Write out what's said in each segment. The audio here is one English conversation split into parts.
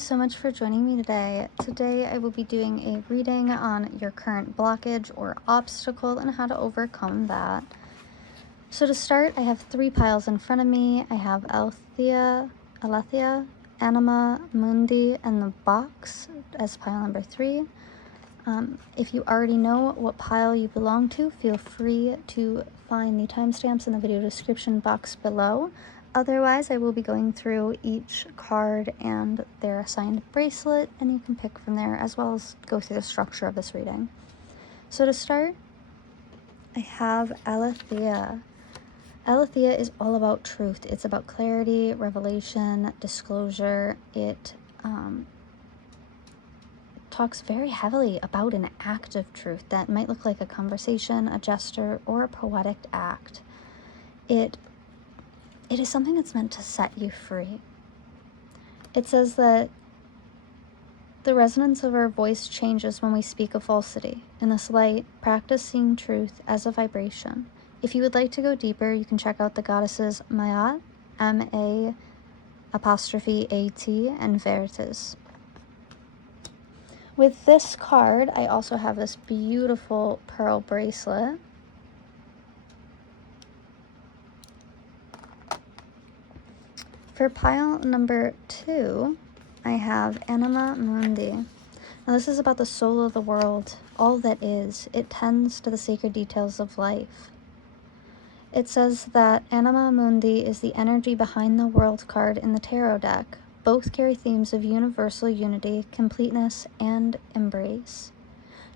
so much for joining me today. Today I will be doing a reading on your current blockage or obstacle and how to overcome that. So to start, I have 3 piles in front of me. I have Alethea, Anima, Mundi, and the box as pile number 3. If you already know what pile you belong to, feel free to find the timestamps in the video description box below. Otherwise, I will be going through each card and their assigned bracelet, and you can pick from there, as well as go through the structure of this reading. So to start, I have Alethea. Alethea is all about truth. It's about clarity, revelation, disclosure. It talks very heavily about an act of truth that might look like a conversation, a gesture, or a poetic act. It is something that's meant to set you free. It says that the resonance of our voice changes when we speak a falsity. In this light, practice seeing truth as a vibration. If you would like to go deeper, you can check out the goddesses Mayat, M-A''AT, and Veritas. With this card, I also have this beautiful pearl bracelet. For pile number 2, I have Anima Mundi. Now this is about the soul of the world, all that is. It tends to the sacred details of life. It says that Anima Mundi is the energy behind the world card in the tarot deck. Both carry themes of universal unity, completeness, and embrace.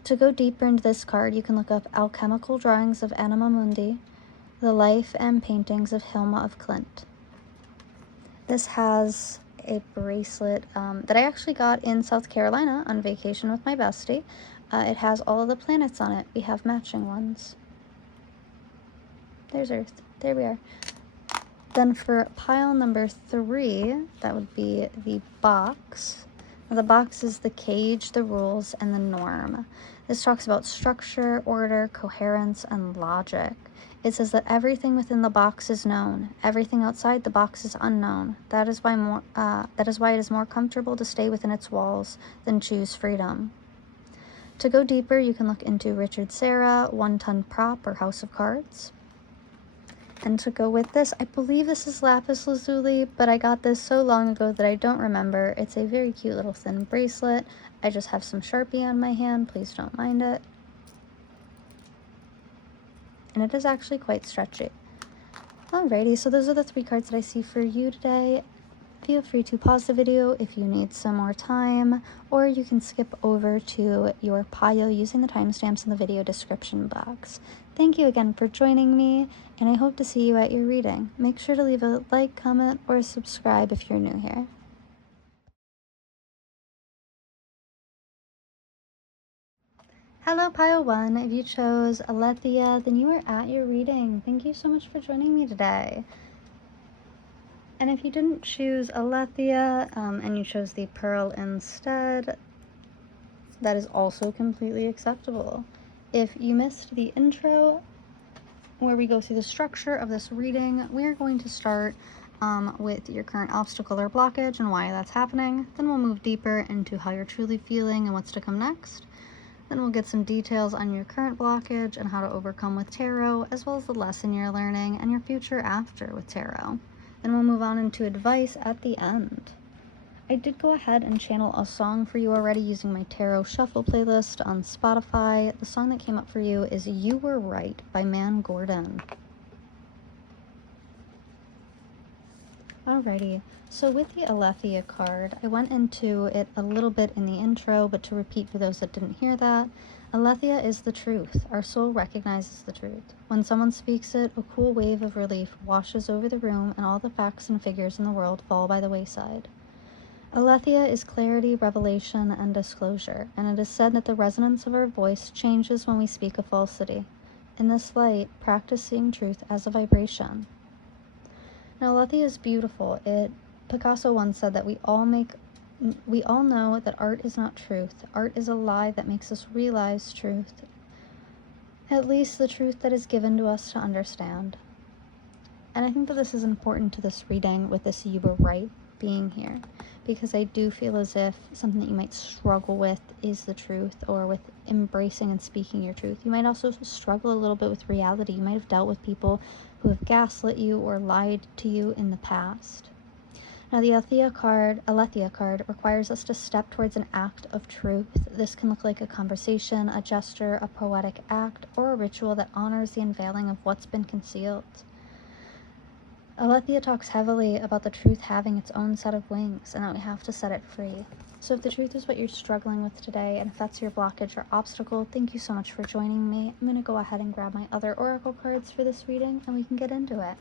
To go deeper into this card, you can look up alchemical drawings of Anima Mundi, the life and paintings of Hilma of Clint. This has a bracelet that I actually got in South Carolina on vacation with my bestie. It has all of the planets on it. We have matching ones. There's Earth. There we are. Then for pile number 3, that would be the box. Now the box is the cage, the rules, and the norm. This talks about structure, order, coherence, and logic. It says that everything within the box is known. Everything outside the box is unknown. That is why it is more comfortable to stay within its walls than choose freedom. To go deeper, you can look into Richard Serra, One Ton Prop, or House of Cards. And to go with this, I believe this is lapis lazuli, but I got this so long ago that I don't remember. It's a very cute little thin bracelet. I just have some Sharpie on my hand. Please don't mind it. And it is actually quite stretchy. Alrighty, so those are the 3 cards that I see for you today. Feel free to pause the video if you need some more time, or you can skip over to your pile using the timestamps in the video description box. Thank you again for joining me, and I hope to see you at your reading. Make sure to leave a like, comment, or subscribe if you're new here. Hello, pile 1. If you chose Alethea, then you are at your reading. Thank you so much for joining me today. And if you didn't choose Alethea and you chose the pearl instead, that is also completely acceptable. If you missed the intro where we go through the structure of this reading, we're going to start with your current obstacle or blockage and why that's happening. Then we'll move deeper into how you're truly feeling and what's to come next. Then we'll get some details on your current blockage and how to overcome with tarot, as well as the lesson you're learning and your future after with tarot. Then we'll move on into advice at the end. I did go ahead and channel a song for you already using my Tarot Shuffle playlist on Spotify. The song that came up for you is You Were Right by Man Gordon. Alrighty, so with the Alethea card, I went into it a little bit in the intro, but to repeat for those that didn't hear that, Alethea is the truth. Our soul recognizes the truth. When someone speaks it, a cool wave of relief washes over the room and all the facts and figures in the world fall by the wayside. Alethea is clarity, revelation, and disclosure, and it is said that the resonance of our voice changes when we speak a falsity. In this light, practice seeing truth as a vibration. Now, Alethea is beautiful. Picasso once said that we all know that art is not truth. Art is a lie that makes us realize truth, at least the truth that is given to us to understand. And I think that this is important to this reading with this You Were Right being here, because I do feel as if something that you might struggle with is the truth, or with embracing and speaking your truth. You might also struggle a little bit with reality. You might have dealt with people who have gaslit you or lied to you in the past. Now, the Aletheia card requires us to step towards an act of truth. This can look like a conversation, a gesture, a poetic act, or a ritual that honors the unveiling of what's been concealed. Aletheia talks heavily about the truth having its own set of wings, and that we have to set it free. So if the truth is what you're struggling with today, and if that's your blockage or obstacle, thank you so much for joining me. I'm going to go ahead and grab my other oracle cards for this reading, and we can get into it.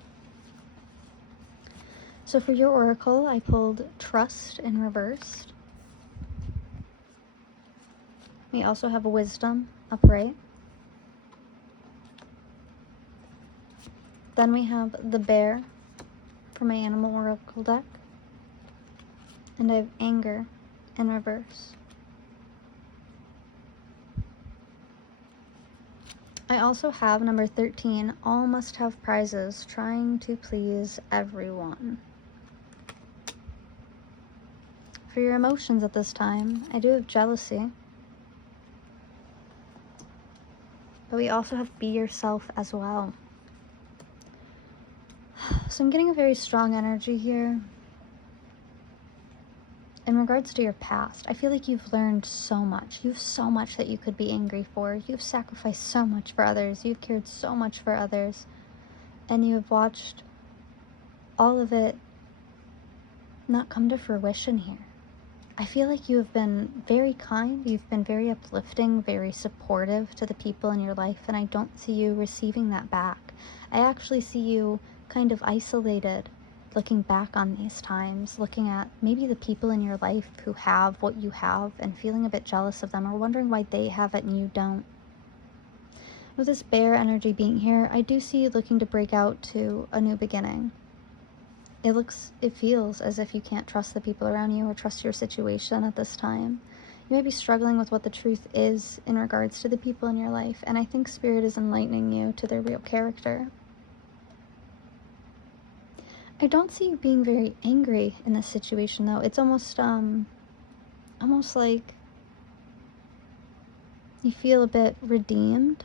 So for your oracle, I pulled Trust in reversed. We also have Wisdom upright. Then we have the Bear for my animal oracle deck. And I have Anger in reverse. I also have number 13, All must have prizes, trying to please everyone. For your emotions at this time, I do have Jealousy. But we also have Be Yourself as well. So I'm getting a very strong energy here. In regards to your past, I feel like you've learned so much. You have so much that you could be angry for. You've sacrificed so much for others. You've cared so much for others. And you have watched all of it not come to fruition here. I feel like you have been very kind. You've been very uplifting, very supportive to the people in your life. And I don't see you receiving that back. I actually see you kind of isolated, looking back on these times, looking at maybe the people in your life who have what you have and feeling a bit jealous of them, or wondering why they have it and you don't. With this Bear energy being here, I do see you looking to break out to a new beginning. It feels as if you can't trust the people around you or trust your situation at this time. You may be struggling with what the truth is in regards to the people in your life, and I think Spirit is enlightening you to their real character. I don't see you being very angry in this situation, though. It's almost like you feel a bit redeemed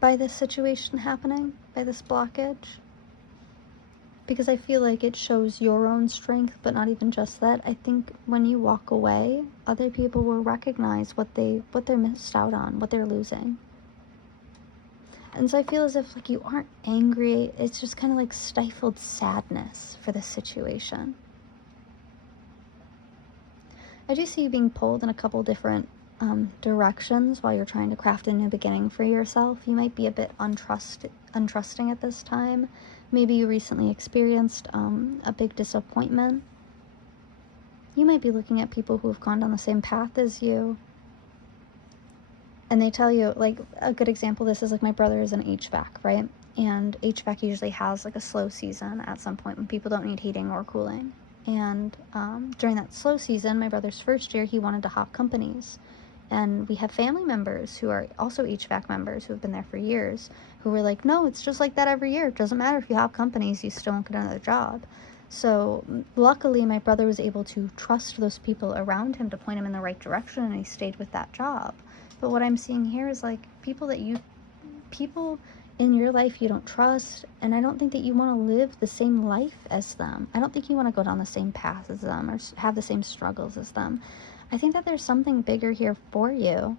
by this situation happening, by this blockage. Because I feel like it shows your own strength, but not even just that. I think when you walk away, other people will recognize what they're missed out on, what they're losing. And so I feel as if like you aren't angry, it's just kind of like stifled sadness for the situation. I do see you being pulled in a couple different directions while you're trying to craft a new beginning for yourself. You might be a bit untrusting at this time. Maybe you recently experienced a big disappointment. You might be looking at people who have gone down the same path as you. And they tell you, like, a good example of this is like my brother is an HVAC, right? And HVAC usually has like a slow season at some point when people don't need heating or cooling. And during that slow season, my brother's first year, he wanted to hop companies. And we have family members who are also HVAC members who have been there for years who were like, no, it's just like that every year. It doesn't matter if you hop companies, you still won't get another job. So luckily, my brother was able to trust those people around him to point him in the right direction, and he stayed with that job. But what I'm seeing here is like people in your life you don't trust, and I don't think that you want to live the same life as them. I don't think you want to go down the same path as them or have the same struggles as them. I think that there's something bigger here for you,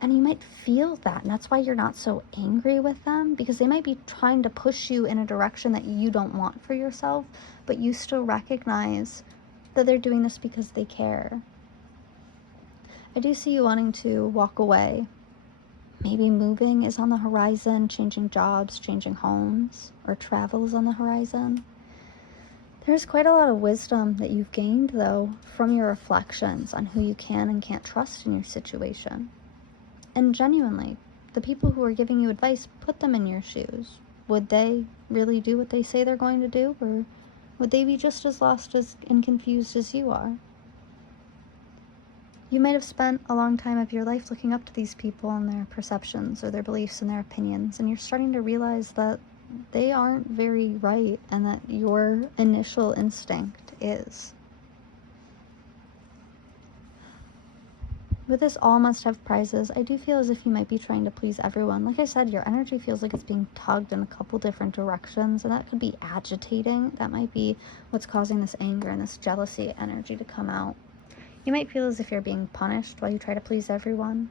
and you might feel that, and that's why you're not so angry with them, because they might be trying to push you in a direction that you don't want for yourself, but you still recognize that they're doing this because they care. I do see you wanting to walk away. Maybe moving is on the horizon, changing jobs, changing homes, or travel is on the horizon. There's quite a lot of wisdom that you've gained, though, from your reflections on who you can and can't trust in your situation. And genuinely, the people who are giving you advice, put them in your shoes. Would they really do what they say they're going to do, or would they be just as lost and confused as you are? You might have spent a long time of your life looking up to these people and their perceptions or their beliefs and their opinions, and you're starting to realize that they aren't very right and that your initial instinct is. With this all must have prizes, I do feel as if you might be trying to please everyone. Like I said, your energy feels like it's being tugged in a couple different directions, and that could be agitating. That might be what's causing this anger and this jealousy energy to come out. You might feel as if you're being punished while you try to please everyone.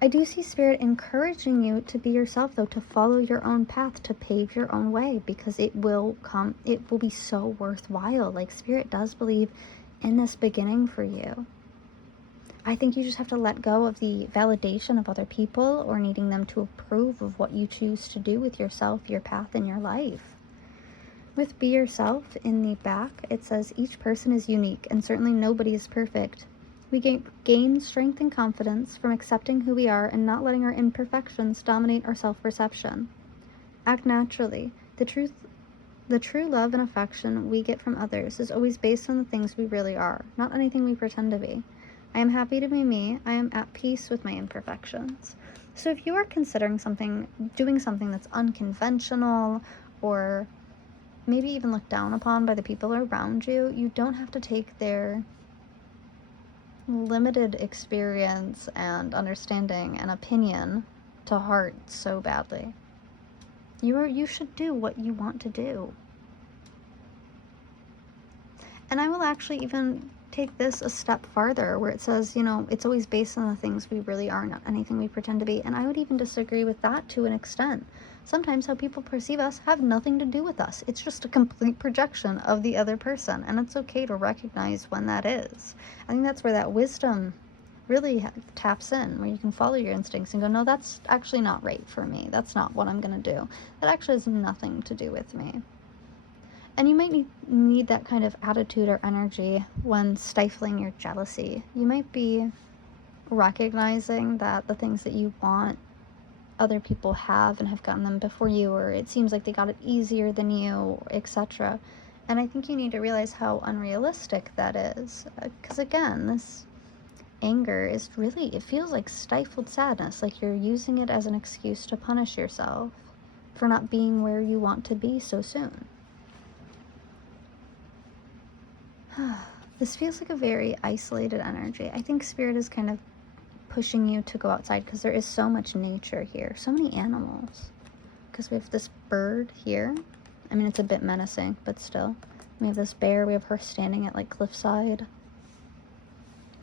I do see Spirit encouraging you to be yourself, though, to follow your own path, to pave your own way, because it will be so worthwhile. Like, Spirit does believe in this beginning for you. I think you just have to let go of the validation of other people or needing them to approve of what you choose to do with yourself, your path, and your life. With Be Yourself in the back, it says, each person is unique and certainly nobody is perfect. We gain strength and confidence from accepting who we are and not letting our imperfections dominate our self-perception. Act naturally. The true love and affection we get from others is always based on the things we really are, not anything we pretend to be. I am happy to be me. I am at peace with my imperfections. So if you are considering doing something that's unconventional, or maybe even looked down upon by the people around you, you don't have to take their limited experience and understanding and opinion to heart so badly. You should do what you want to do. And I will actually even take this a step farther, where it says, it's always based on the things we really are, not anything we pretend to be. And I would even disagree with that to an extent. Sometimes how people perceive us have nothing to do with us. It's just a complete projection of the other person, and it's okay to recognize when that is. I think that's where that wisdom really taps in, where you can follow your instincts and go, no, that's actually not right for me. That's not what I'm going to do. That actually has nothing to do with me. And you might need that kind of attitude or energy when stifling your jealousy. You might be recognizing that the things that you want, other people have and have gotten them before you, or it seems like they got it easier than you, etc. And I think you need to realize how unrealistic that is. Because again, this anger is really, it feels like stifled sadness, like you're using it as an excuse to punish yourself for not being where you want to be so soon. This feels like a very isolated energy. I think Spirit is kind of pushing you to go outside, because there is so much nature here, so many animals. Because we have this bird here. I mean, it's a bit menacing, but still. We have this bear. We have her standing at like cliffside.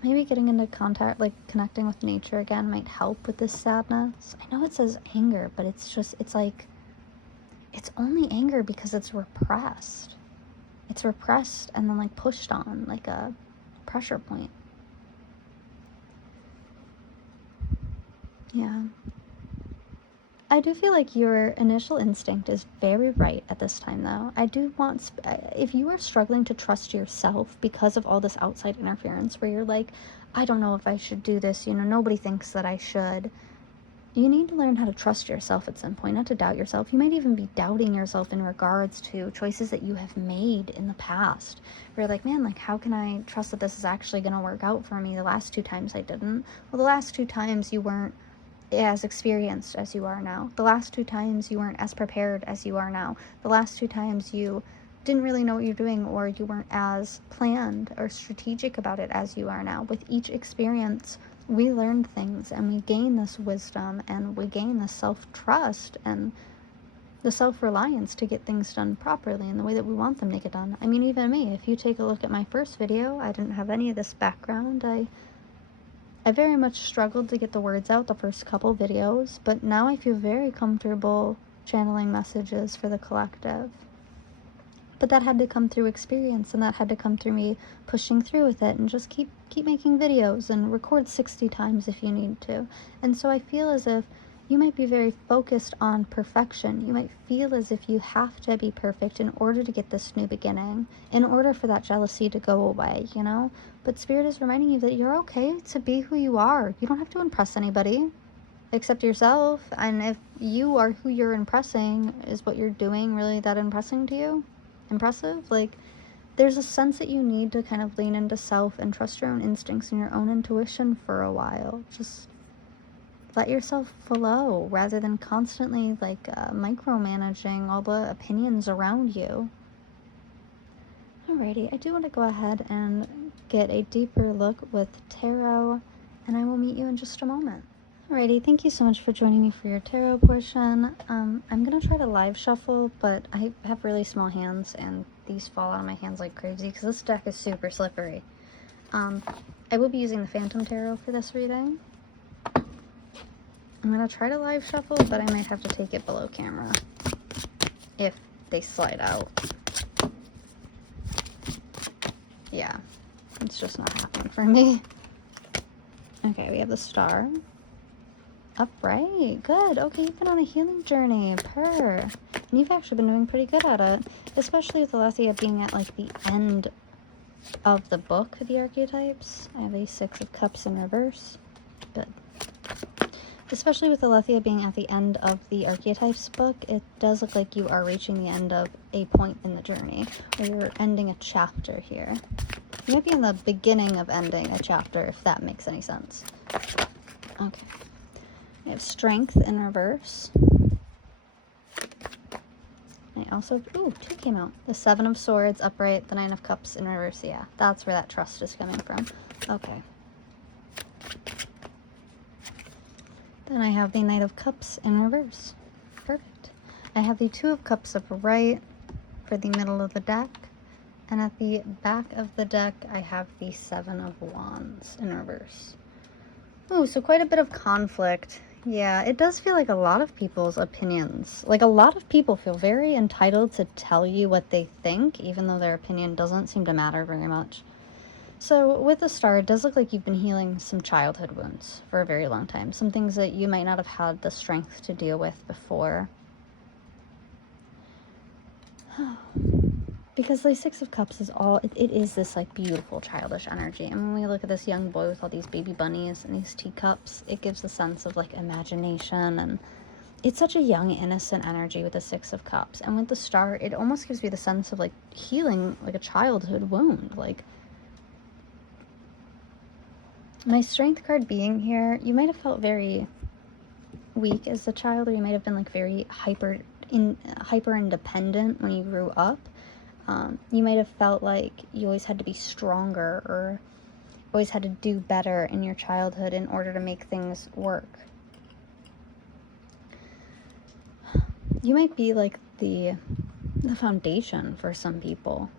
Maybe getting into contact, like connecting with nature again, might help with this sadness. I know it says anger, but it's like, it's only anger because it's repressed. It's repressed and then like pushed on, like a pressure point. Yeah. I do feel like your initial instinct is very right at this time, though. I do want, if you are struggling to trust yourself because of all this outside interference, where you're like, I don't know if I should do this, nobody thinks that I should. You need to learn how to trust yourself at some point, not to doubt yourself. You might even be doubting yourself in regards to choices that you have made in the past. Where you're like, man, like, how can I trust that this is actually going to work out for me? The last 2 times I didn't. Well, the last 2 times you weren't as experienced as you are now. The last 2 times you weren't as prepared as you are now. The last 2 times you didn't really know what you're doing, or you weren't as planned or strategic about it as you are now. With each experience, we learn things, and we gain this wisdom, and we gain this self-trust and the self-reliance to get things done properly in the way that we want them to get done. I mean, even me, if you take a look at my first video, I didn't have any of this background. I very much struggled to get the words out the first couple videos, but now I feel very comfortable channeling messages for the collective. But that had to come through experience, and that had to come through me pushing through with it, and just keep making videos and record 60 times if you need to. And so I feel as if you might be very focused on perfection. You might feel as if you have to be perfect in order to get this new beginning, in order for that jealousy to go away, But Spirit is reminding you that you're okay to be who you are. You don't have to impress anybody except yourself. And if you are who you're impressing, is what you're doing really that impressive? Like, there's a sense that you need to kind of lean into self and trust your own instincts and your own intuition for a while. Just let yourself flow rather than constantly like micromanaging all the opinions around you. Alrighty, I do want to go ahead and get a deeper look with tarot, and I will meet you in just a moment. Alrighty, thank you so much for joining me for your tarot portion. I'm going to try to live shuffle, but I have really small hands, and these fall out of my hands like crazy because this deck is super slippery. I will be using the Phantom Tarot for this reading. I'm going to try to live shuffle, but I might have to take it below camera if they slide out. Yeah, it's just not happening for me. Okay, we have the Star. Upright, good. Okay, you've been on a healing journey, and you've actually been doing pretty good at it, especially with Alethea being at like the end of the book for the archetypes. I have a 6 of Cups in reverse. Good. Especially with Alethea being at the end of the archetypes book, it does look like you are reaching the end of a point in the journey, or you're ending a chapter here. You might be in the beginning of ending a chapter, if that makes any sense. Okay. I have Strength in reverse. I also, ooh, 2 came out. The 7 of Swords upright, the 9 of Cups in reverse. Yeah, that's where that trust is coming from. Okay. Then I have the Knight of Cups in reverse. Perfect. I have the 2 of Cups upright for the middle of the deck. And at the back of the deck, I have the 7 of Wands in reverse. Ooh, so quite a bit of conflict. Yeah, it does feel like a lot of people's opinions. Like, a lot of people feel very entitled to tell you what they think, even though their opinion doesn't seem to matter very much. So, with the Star, it does look like you've been healing some childhood wounds for a very long time. Some things that you might not have had the strength to deal with before. Because the 6 of Cups is all, it is this like beautiful childish energy. And when we look at this young boy with all these baby bunnies and these teacups, it gives a sense of like imagination, and it's such a young, innocent energy with the 6 of Cups. And with the Star, it almost gives me the sense of like healing like a childhood wound. Like, my Strength card being here, you might have felt very weak as a child, or you might have been like very hyper independent when you grew up. You might have felt like you always had to be stronger, or always had to do better in your childhood in order to make things work. You might be like the foundation for some people.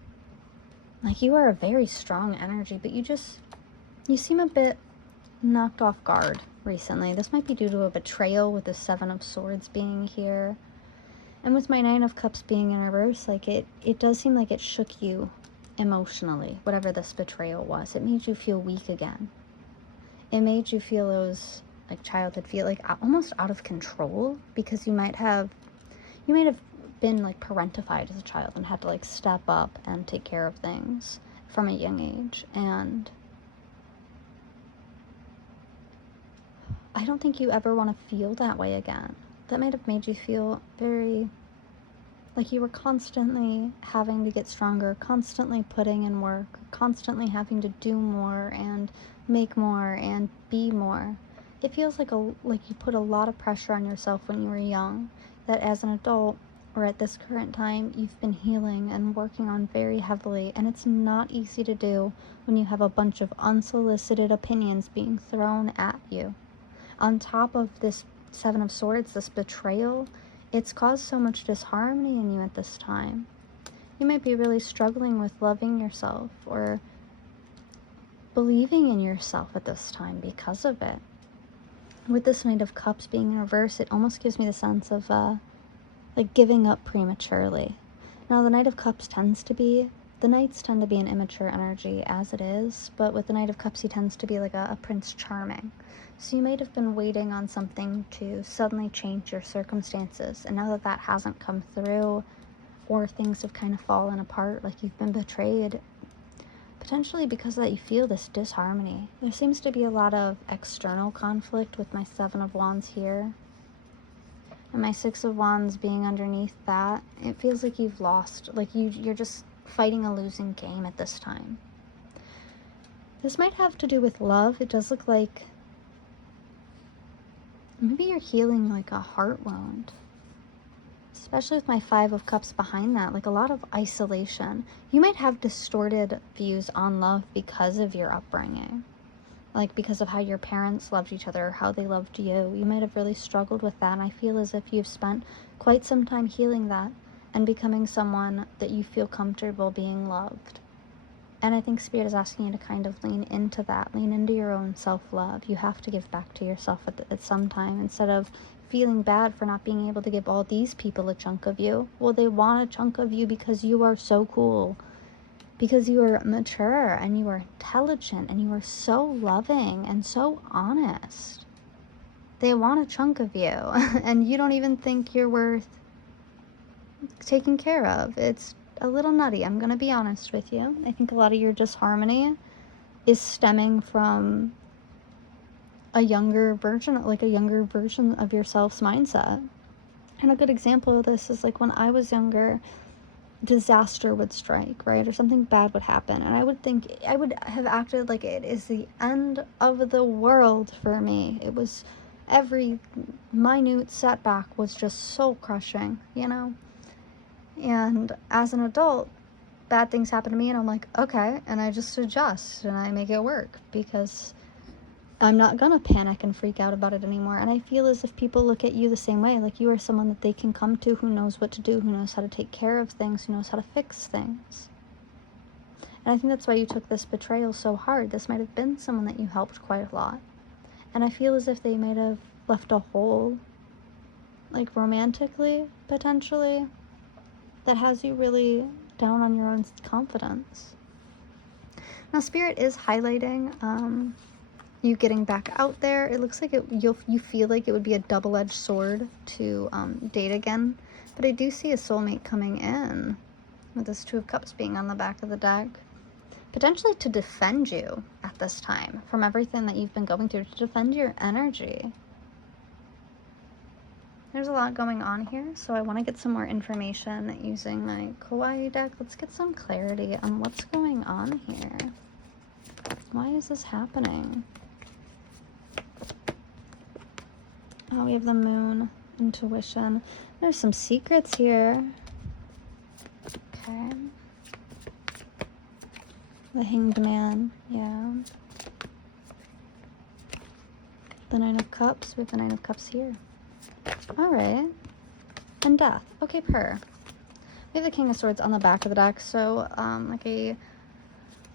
Like, you are a very strong energy, but you seem a bit knocked off guard recently. This might be due to a betrayal with the 7 of Swords being here. And with my 9 of Cups being in reverse, like it does seem like it shook you emotionally, whatever this betrayal was. It made you feel weak again. It made you feel those like childhood feel like almost out of control, because you might have been like parentified as a child and had to like step up and take care of things from a young age. And I don't think you ever want to feel that way again. That might have made you feel very like you were constantly having to get stronger, constantly putting in work, constantly having to do more and make more and be more. It feels like you put a lot of pressure on yourself when you were young, that as an adult or at this current time, you've been healing and working on very heavily, and it's not easy to do when you have a bunch of unsolicited opinions being thrown at you. On top of this 7 of Swords, this betrayal, it's caused so much disharmony in you at this time. You might be really struggling with loving yourself or believing in yourself at this time because of it. With this Knight of Cups being in reverse, it almost gives me the sense of like giving up prematurely. Now, the Knight of Cups the Knights tend to be an immature energy as it is, but with the Knight of Cups, he tends to be like a Prince Charming. So you might have been waiting on something to suddenly change your circumstances, and now that that hasn't come through, or things have kind of fallen apart, like you've been betrayed, potentially because of that you feel this disharmony. There seems to be a lot of external conflict with my 7 of Wands here, and my 6 of Wands being underneath that. It feels like you've lost, like you're just fighting a losing game at this time. This might have to do with love. It does look like maybe you're healing like a heart wound. especially with my Five of Cups behind that, like a lot of isolation. You might have distorted views on love because of your upbringing. Like because of how your parents loved each other, or how they loved you. You might have really struggled with that, and I feel as if you've spent quite some time healing that and becoming someone that you feel comfortable being loved. And I think Spirit is asking you to kind of lean into that, lean into your own self-love. You have to give back to yourself at some time, instead of feeling bad for not being able to give all these people a chunk of you. Well, they want a chunk of you because you are so cool. Because you are mature and you are intelligent and you are so loving and so honest. They want a chunk of you and you don't even think you're worth taken care of. It's a little nutty, I'm gonna be honest with you. I think a lot of your disharmony is stemming from a younger version of yourself's mindset. And a good example of this is like when I was younger, disaster would strike, right? Or something bad would happen, and I would have acted like it is the end of the world for me. It was, every minute setback was just soul crushing, you know? And as an adult, bad things happen to me and I'm like, okay, and I just adjust and I make it work, because I'm not gonna panic and freak out about it anymore. And I feel as if people look at you the same way. Like you are someone that they can come to, who knows what to do, who knows how to take care of things, who knows how to fix things. And I think that's why you took this betrayal so hard. This might have been someone that you helped quite a lot. And I feel as if they might have left a hole, like romantically, potentially, that has you really down on your own confidence. Now, Spirit is highlighting you getting back out there. It looks like you feel like it would be a double-edged sword to date again. But I do see a soulmate coming in, with this Two of Cups being on the back of the deck. Potentially to defend you at this time from everything that you've been going through, to defend your energy. There's a lot going on here, so I want to get some more information using my Kawaii deck. Let's get some clarity on what's going on here. Why is this happening? Oh, we have the Moon, intuition. There's some secrets here. Okay. The Hanged Man, yeah. The Nine of Cups, we have the Nine of Cups here. Alright. And Death. Okay, we have the King of Swords on the back of the deck, so like a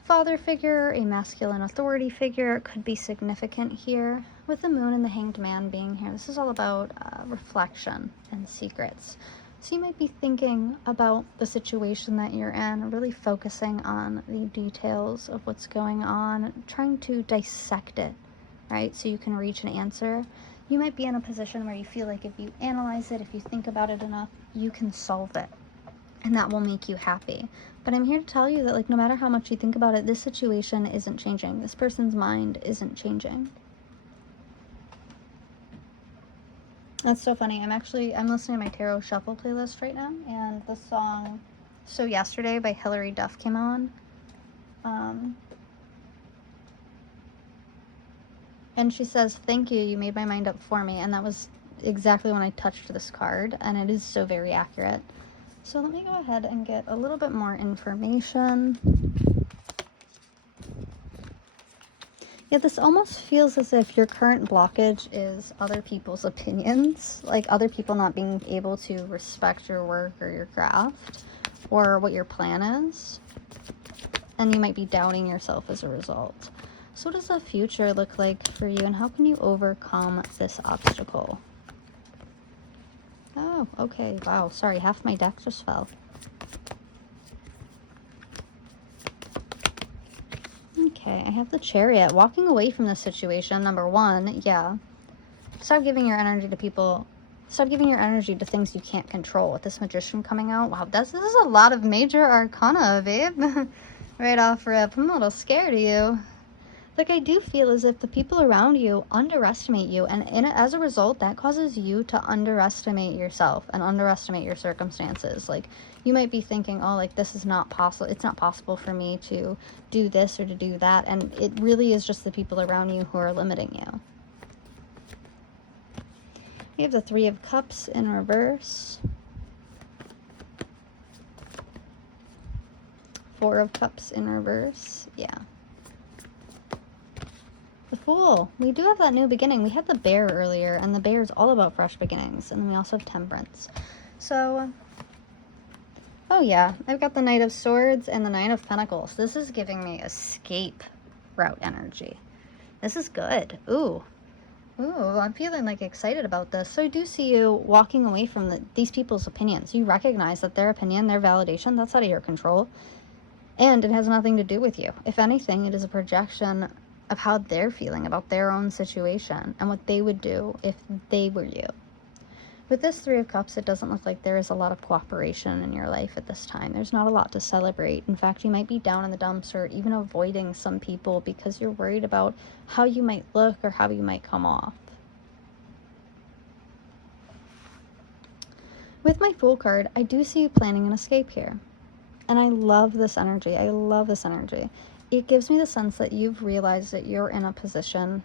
father figure, a masculine authority figure could be significant here. With the Moon and the Hanged Man being here, this is all about reflection and secrets. So you might be thinking about the situation that you're in, really focusing on the details of what's going on, trying to dissect it, right? So you can reach an answer. You might be in a position where you feel like if you analyze it, if you think about it enough, you can solve it. And that will make you happy. But I'm here to tell you that, like, no matter how much you think about it, this situation isn't changing. This person's mind isn't changing. That's so funny. I'm listening to my Tarot Shuffle playlist right now, and the song So Yesterday by Hilary Duff came on. And she says, "Thank you, you made my mind up for me." And that was exactly when I touched this card, and it is so very accurate. So let me go ahead and get a little bit more information. Yeah, this almost feels as if your current blockage is other people's opinions, like other people not being able to respect your work or your craft or what your plan is. And you might be doubting yourself as a result. So what does the future look like for you, and how can you overcome this obstacle? Oh, okay. Wow, sorry, half my deck just fell. Okay, I have the Chariot. Walking away from this situation, number one, yeah. Stop giving your energy to people. Stop giving your energy to things you can't control. With this Magician coming out, wow, this is a lot of major arcana, babe. Right off rip. I'm a little scared of you. Like, I do feel as if the people around you underestimate you, and as a result, that causes you to underestimate yourself and underestimate your circumstances. Like, you might be thinking, oh, like, this is not possible. It's not possible for me to do this or to do that, and it really is just the people around you who are limiting you. We have the Three of Cups in reverse. Four of Cups in reverse. Yeah. The Fool. We do have that new beginning. We had the Bear earlier, and the Bear is all about fresh beginnings. And then we also have Temperance. So, oh yeah, I've got the Knight of Swords and the Nine of Pentacles. This is giving me escape route energy. This is good. Ooh. Ooh, I'm feeling like excited about this. So I do see you walking away from these people's opinions. You recognize that their opinion, their validation, that's out of your control. And it has nothing to do with you. If anything, it is a projection of how they're feeling about their own situation and what they would do if they were you. With this Three of Cups, it doesn't look like there is a lot of cooperation in your life at this time. There's not a lot to celebrate. In fact, you might be down in the dumps or even avoiding some people because you're worried about how you might look or how you might come off. With my Fool card, I do see you planning an escape here. And I love this energy. I love this energy. It gives me the sense that you've realized that you're in a position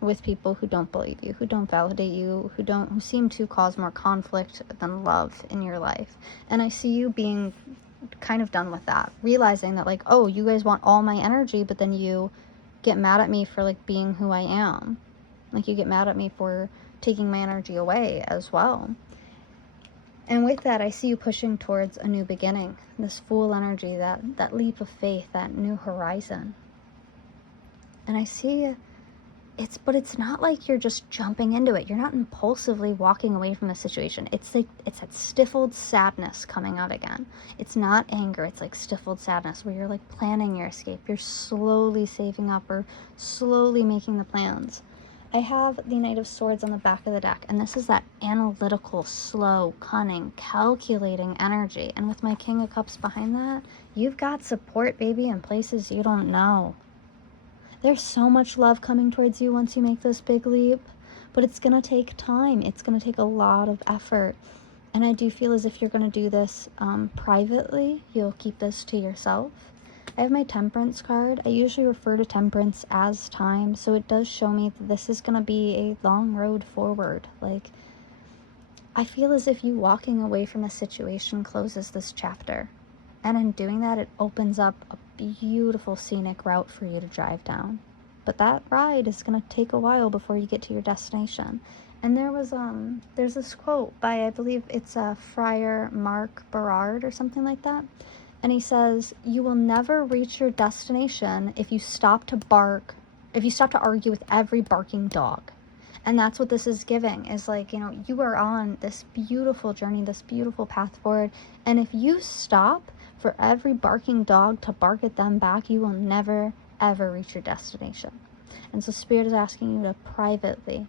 with people who don't believe you, who don't validate you, who seem to cause more conflict than love in your life. And I see you being kind of done with that, realizing that like, oh, you guys want all my energy, but then you get mad at me for like being who I am. Like you get mad at me for taking my energy away as well. And with that, I see you pushing towards a new beginning, this Fool energy, that leap of faith, that new horizon. And I see but it's not like you're just jumping into it. You're not impulsively walking away from the situation. It's like, it's that stifled sadness coming out again. It's not anger. It's like stifled sadness where you're like planning your escape. You're slowly saving up or slowly making the plans. I have the Knight of Swords on the back of the deck, and this is that analytical, slow, cunning, calculating energy. And with my King of Cups behind that, you've got support, baby, in places you don't know. There's so much love coming towards you once you make this big leap, but it's going to take time. It's going to take a lot of effort. And I do feel as if you're going to do this privately. You'll keep this to yourself. I have my Temperance card. I usually refer to Temperance as time, so it does show me that this is going to be a long road forward. Like, I feel as if you walking away from a situation closes this chapter. And in doing that, it opens up a beautiful scenic route for you to drive down. But that ride is going to take a while before you get to your destination. And there's this quote by, I believe it's Friar Mark Berard or something like that. And he says, you will never reach your destination if you stop to argue with every barking dog. And that's what this is giving, is like, you know, you are on this beautiful journey, this beautiful path forward. And if you stop for every barking dog to bark at them back, you will never, ever reach your destination. And so Spirit is asking you to privately,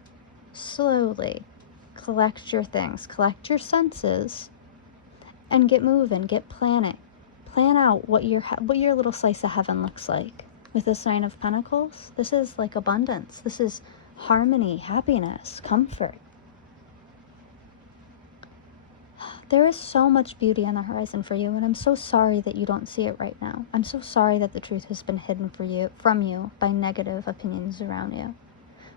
slowly collect your things, collect your senses, and get moving, get planning. Plan out what your little slice of heaven looks like. With this Nine of Pentacles, this is like abundance. This is harmony, happiness, comfort. There is so much beauty on the horizon for you, and I'm so sorry that you don't see it right now. I'm so sorry that the truth has been hidden from you by negative opinions around you.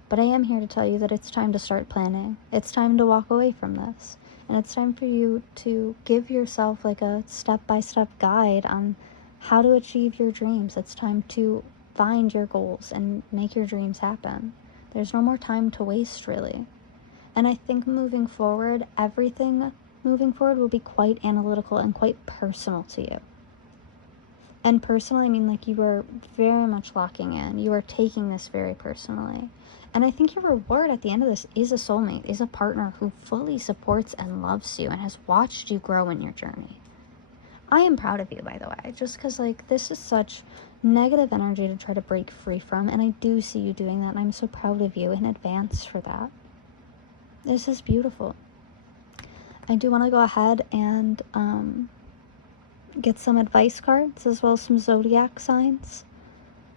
But I am here to tell you that it's time to start planning. It's time to walk away from this. And it's time for you to give yourself like a step-by-step guide on how to achieve your dreams. It's time to find your goals and make your dreams happen. There's no more time to waste, really. And I think moving forward, everything moving forward will be quite analytical and quite personal to you. And personal, I mean like you are very much locking in. You are taking this very personally. And I think your reward at the end of this is a soulmate, is a partner who fully supports and loves you and has watched you grow in your journey. I am proud of you, by the way, just because like this is such negative energy to try to break free from, and I do see you doing that, and I'm so proud of you in advance for that. This is beautiful. I do want to go ahead and get some advice cards as well as some zodiac signs.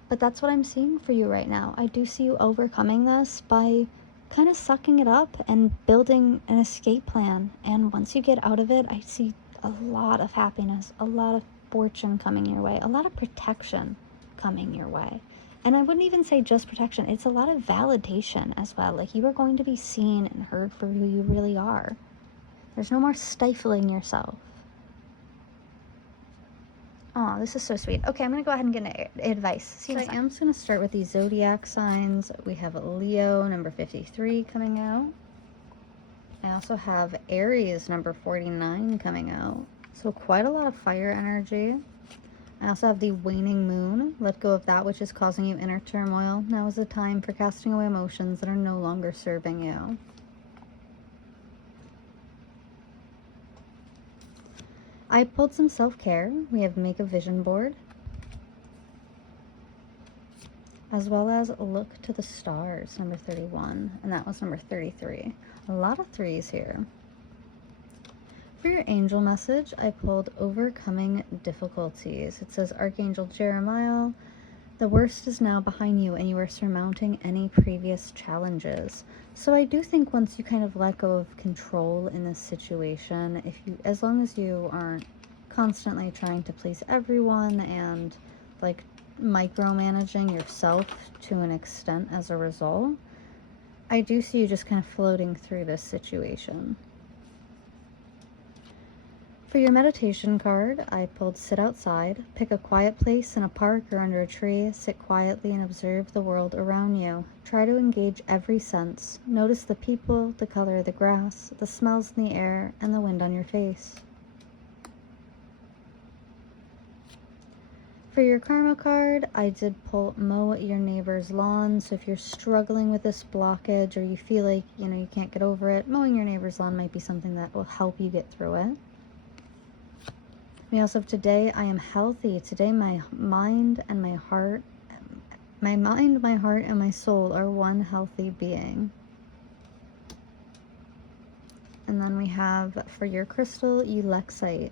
But that's what I'm seeing for you right now. I do see you overcoming this by kind of sucking it up and building an escape plan. And once you get out of it, I see a lot of happiness, a lot of fortune coming your way, a lot of protection coming your way. And I wouldn't even say just protection. It's a lot of validation as well. Like you are going to be seen and heard for who you really are. There's no more stifling yourself. Oh, this is so sweet. Okay, I'm going to go ahead and get advice. See you next time. I am just going to start with these zodiac signs. We have Leo, number 53, coming out. I also have Aries, number 49, coming out. So quite a lot of fire energy. I also have the waning moon. Let go of that which is causing you inner turmoil. Now is the time for casting away emotions that are no longer serving you. I pulled some self-care. We have make a vision board, as well as look to the stars, number 31, and that was number 33. A lot of threes here. For your angel message, I pulled overcoming difficulties. It says, Archangel Jeremiah, the worst is now behind you and you are surmounting any previous challenges. So I do think once you kind of let go of control in this situation, as long as you aren't constantly trying to please everyone and like micromanaging yourself to an extent as a result, I do see you just kind of floating through this situation. For your meditation card, I pulled sit outside. Pick a quiet place in a park or under a tree. Sit quietly and observe the world around you. Try to engage every sense. Notice the people, the color of the grass, the smells in the air, and the wind on your face. For your karma card, I did pull mow your neighbor's lawn. So if you're struggling with this blockage or you feel like, you can't get over it, mowing your neighbor's lawn might be something that will help you get through it. We also have today, I am healthy. Today, my mind, my heart, and my soul are one healthy being. And then we have, for your crystal, Ulexite.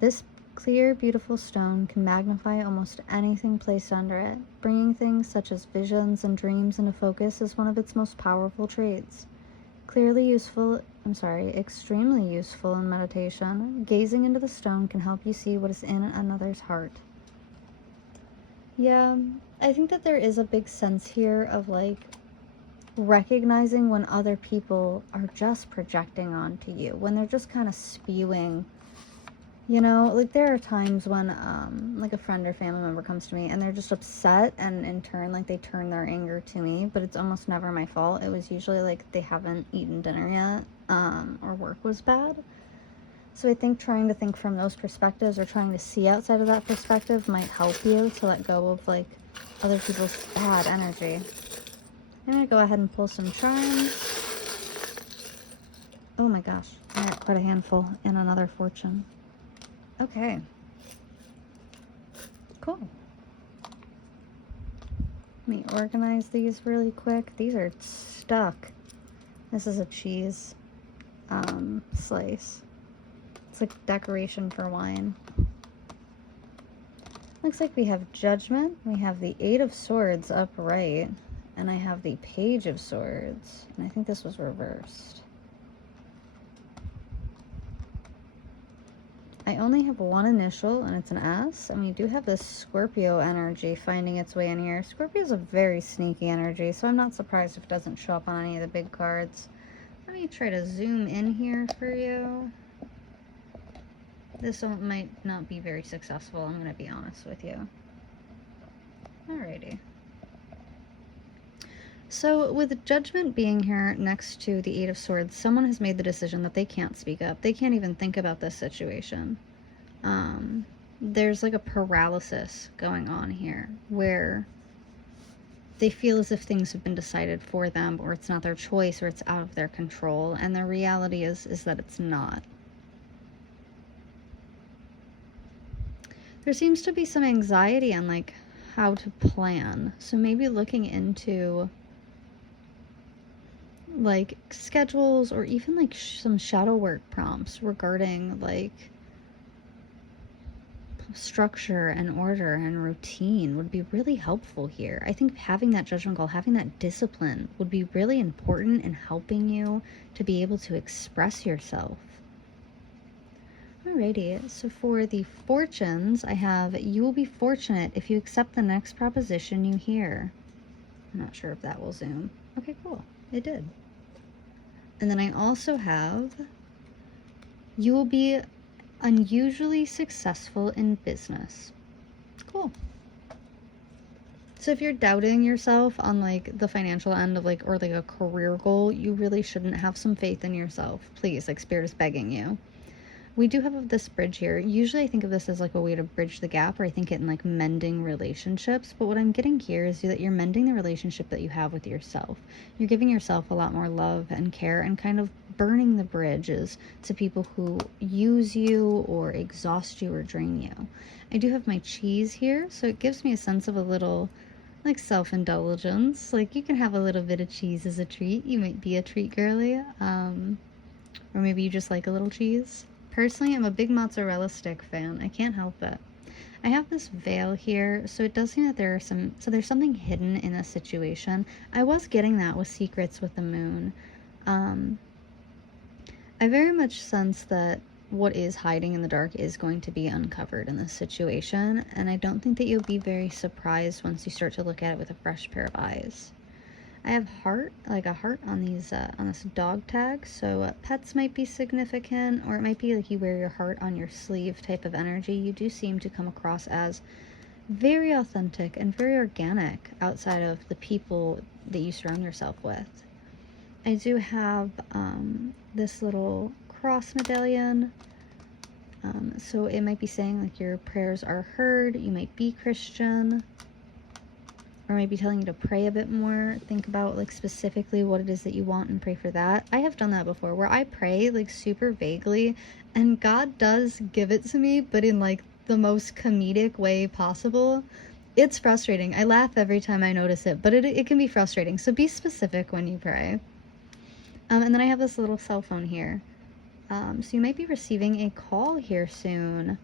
This clear, beautiful stone can magnify almost anything placed under it. Bringing things such as visions and dreams into focus is one of its most powerful traits. Extremely useful in meditation. Gazing into the stone can help you see what is in another's heart. Yeah, I think that there is a big sense here of like recognizing when other people are just projecting onto you, when they're just kind of spewing. Like there are times when like a friend or family member comes to me and they're just upset, and in turn like they turn their anger to me, but it's almost never my fault. It was usually like they haven't eaten dinner yet, or work was bad. So I think trying to think from those perspectives or trying to see outside of that perspective might help you to let go of like other people's bad energy. I'm gonna go ahead and pull some charms. Oh my gosh, I got quite a handful and another fortune. Okay. Cool. Let me organize these really quick. These are stuck. This is a cheese slice. It's like decoration for wine. Looks like we have Judgment. We have the Eight of Swords upright. And I have the Page of Swords. And I think this was reversed. I only have one initial, and it's an S, and we do have this Scorpio energy finding its way in here. Scorpio is a very sneaky energy, so I'm not surprised if it doesn't show up on any of the big cards. Let me try to zoom in here for you. This one might not be very successful, I'm going to be honest with you. Alrighty. So with Judgment being here next to the Eight of Swords, someone has made the decision that they can't speak up. They can't even think about this situation. There's like a paralysis going on here where they feel as if things have been decided for them, or it's not their choice, or it's out of their control. And the reality is that it's not. There seems to be some anxiety on like how to plan. So maybe looking into like schedules, or even like some shadow work prompts regarding like structure and order and routine would be really helpful here. I think having that judgment call, having that discipline would be really important in helping you to be able to express yourself. Alrighty, so for the fortunes, I have, you will be fortunate if you accept the next proposition you hear. I'm not sure if that will zoom. Okay, cool. It did. And then I also have, you will be unusually successful in business. Cool. So if you're doubting yourself on like the financial end of like, or like a career goal, you really shouldn't. Have some faith in yourself. Please, like Spirit is begging you. We do have this bridge here. Usually I think of this as like a way to bridge the gap, or I think it in like mending relationships. But what I'm getting here is that you're mending the relationship that you have with yourself. You're giving yourself a lot more love and care, and kind of burning the bridges to people who use you or exhaust you or drain you. I do have my cheese here, so it gives me a sense of a little like self-indulgence. Like you can have a little bit of cheese as a treat. You might be a treat girly. Or maybe you just like a little cheese. Personally, I'm a big mozzarella stick fan. I can't help it. I have this veil here, so it does seem that there's something hidden in this situation. I was getting that with secrets with the moon. I very much sense that what is hiding in the dark is going to be uncovered in this situation, and I don't think that you'll be very surprised once you start to look at it with a fresh pair of eyes. I have a heart on these, on this dog tag, so pets might be significant, or it might be like you wear your heart on your sleeve type of energy. You do seem to come across as very authentic and very organic outside of the people that you surround yourself with. I do have this little cross medallion, so it might be saying like your prayers are heard. You might be Christian, or maybe telling you to pray a bit more. Think about like specifically what it is that you want and pray for that. I have done that before, where I pray like super vaguely, and God does give it to me, but in like the most comedic way possible. It's frustrating. I laugh every time I notice it, but it can be frustrating. So be specific when you pray. And then I have this little cell phone here. So you might be receiving a call here soon.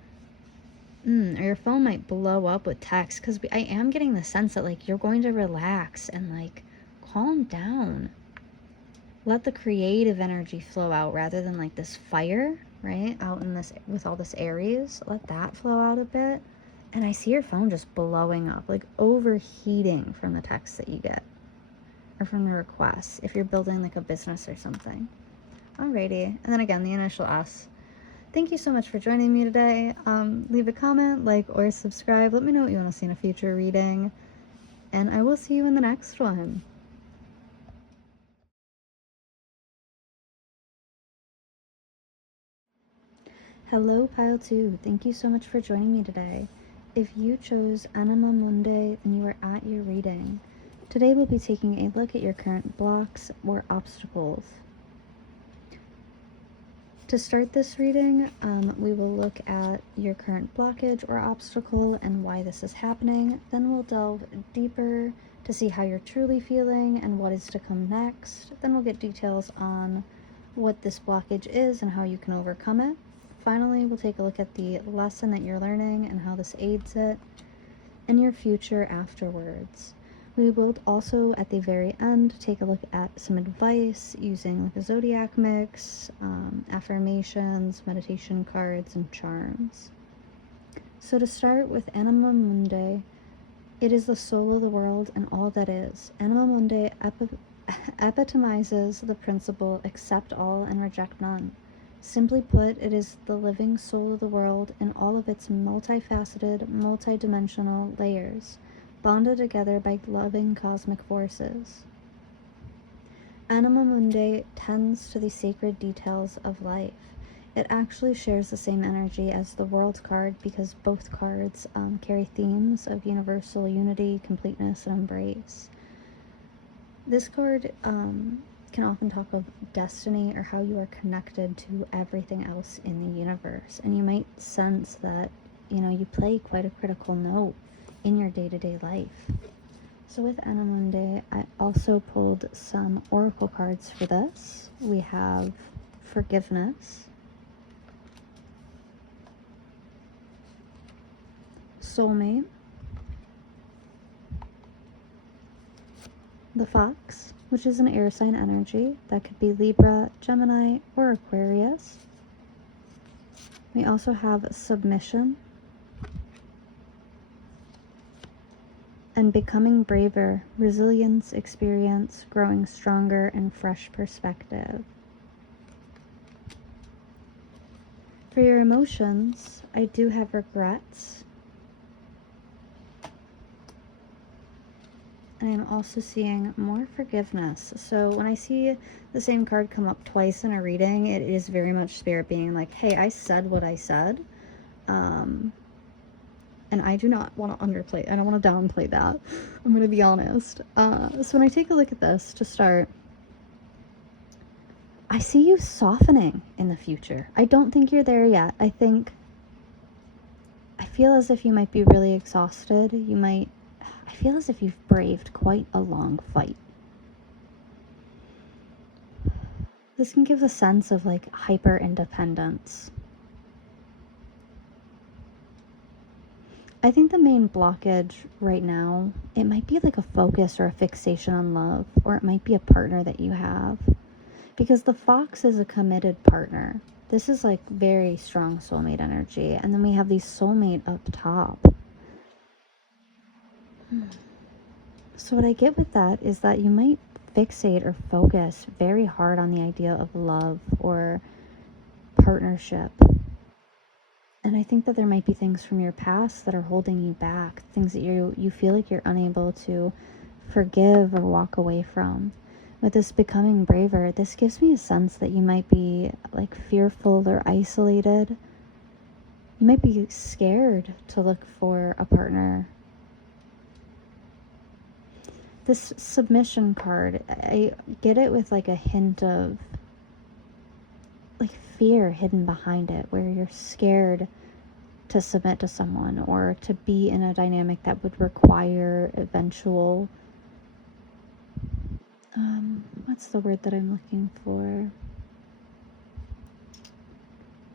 Or your phone might blow up with text, because I am getting the sense that like you're going to relax and like calm down. Let the creative energy flow out rather than like this fire, right? Out in this with all this Aries. Let that flow out a bit. And I see your phone just blowing up, like overheating from the texts that you get, or from the requests if you're building like a business or something. Alrighty. And then again, the initial S. Thank you so much for joining me today. Leave a comment, like, or subscribe. Let me know what you want to see in a future reading. And I will see you in the next one. Hello, Pile 2. Thank you so much for joining me today. If you chose Anima Mundi, then you are at your reading. Today we'll be taking a look at your current blocks or obstacles. To start this reading, we will look at your current blockage or obstacle and why this is happening. Then we'll delve deeper to see how you're truly feeling and what is to come next. Then we'll get details on what this blockage is and how you can overcome it. Finally, we'll take a look at the lesson that you're learning and how this aids it, and your future afterwards. We will also, at the very end, take a look at some advice using like a zodiac mix, affirmations, meditation cards, and charms. So to start with Anima Mundi, it is the soul of the world and all that is. Anima Mundi epitomizes the principle accept all and reject none. Simply put, it is the living soul of the world in all of its multifaceted, multidimensional layers, bonded together by loving cosmic forces. Anima Mundi tends to the sacred details of life. It actually shares the same energy as the World card, because both cards carry themes of universal unity, completeness, and embrace. This card can often talk of destiny, or how you are connected to everything else in the universe. And you might sense that, you play quite a critical note in your day-to-day life. So with Anima Mundi, I also pulled some oracle cards for this. We have forgiveness, soulmate, the fox, which is an air sign energy. That could be Libra, Gemini, or Aquarius. We also have submission, and becoming braver, resilience, experience, growing stronger, and fresh perspective. For your emotions, I do have regrets. And I'm also seeing more forgiveness. So when I see the same card come up twice in a reading, it is very much Spirit being like, hey, I said what I said. And I do not want to underplay. I don't want to downplay that. I'm going to be honest. So when I take a look at this to start, I see you softening in the future. I don't think you're there yet. I feel as if you might be really exhausted. I feel as if you've braved quite a long fight. This can give a sense of like hyper independence. I think the main blockage right now, it might be like a focus or a fixation on love, or it might be a partner that you have. Because the fox is a committed partner. This is like very strong soulmate energy. And then we have the soulmate up top. So what I get with that is that you might fixate or focus very hard on the idea of love or partnership. And I think that there might be things from your past that are holding you back, things that you feel like you're unable to forgive or walk away from. With this becoming braver, this gives me a sense that you might be like fearful or isolated. You might be scared to look for a partner. This submission card, I get it with like a hint of like fear hidden behind it, where you're scared to submit to someone or to be in a dynamic that would require eventual what's the word that I'm looking for?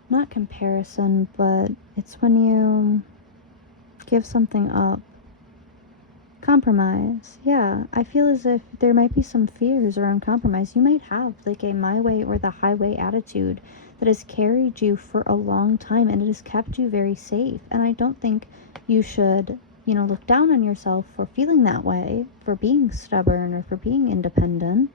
Not comparison, but it's when you give something up. Compromise. Yeah, I feel as if there might be some fears around compromise. You might have like a my way or the highway attitude that has carried you for a long time, and it has kept you very safe. And I don't think you should, look down on yourself for feeling that way, for being stubborn or for being independent.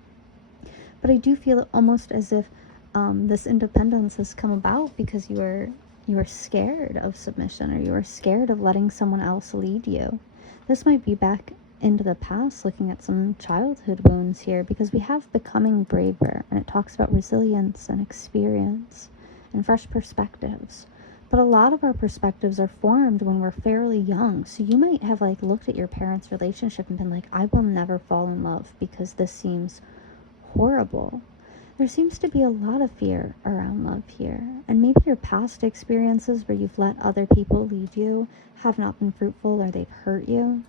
But I do feel almost as if this independence has come about because you are scared of submission, or you are scared of letting someone else lead you. This might be back into the past, looking at some childhood wounds here, because we have becoming braver, and it talks about resilience and experience and fresh perspectives. But a lot of our perspectives are formed when we're fairly young. So you might have like looked at your parents' relationship and been like, I will never fall in love because this seems horrible. There seems to be a lot of fear around love here. And maybe your past experiences where you've let other people lead you have not been fruitful, or they've hurt you.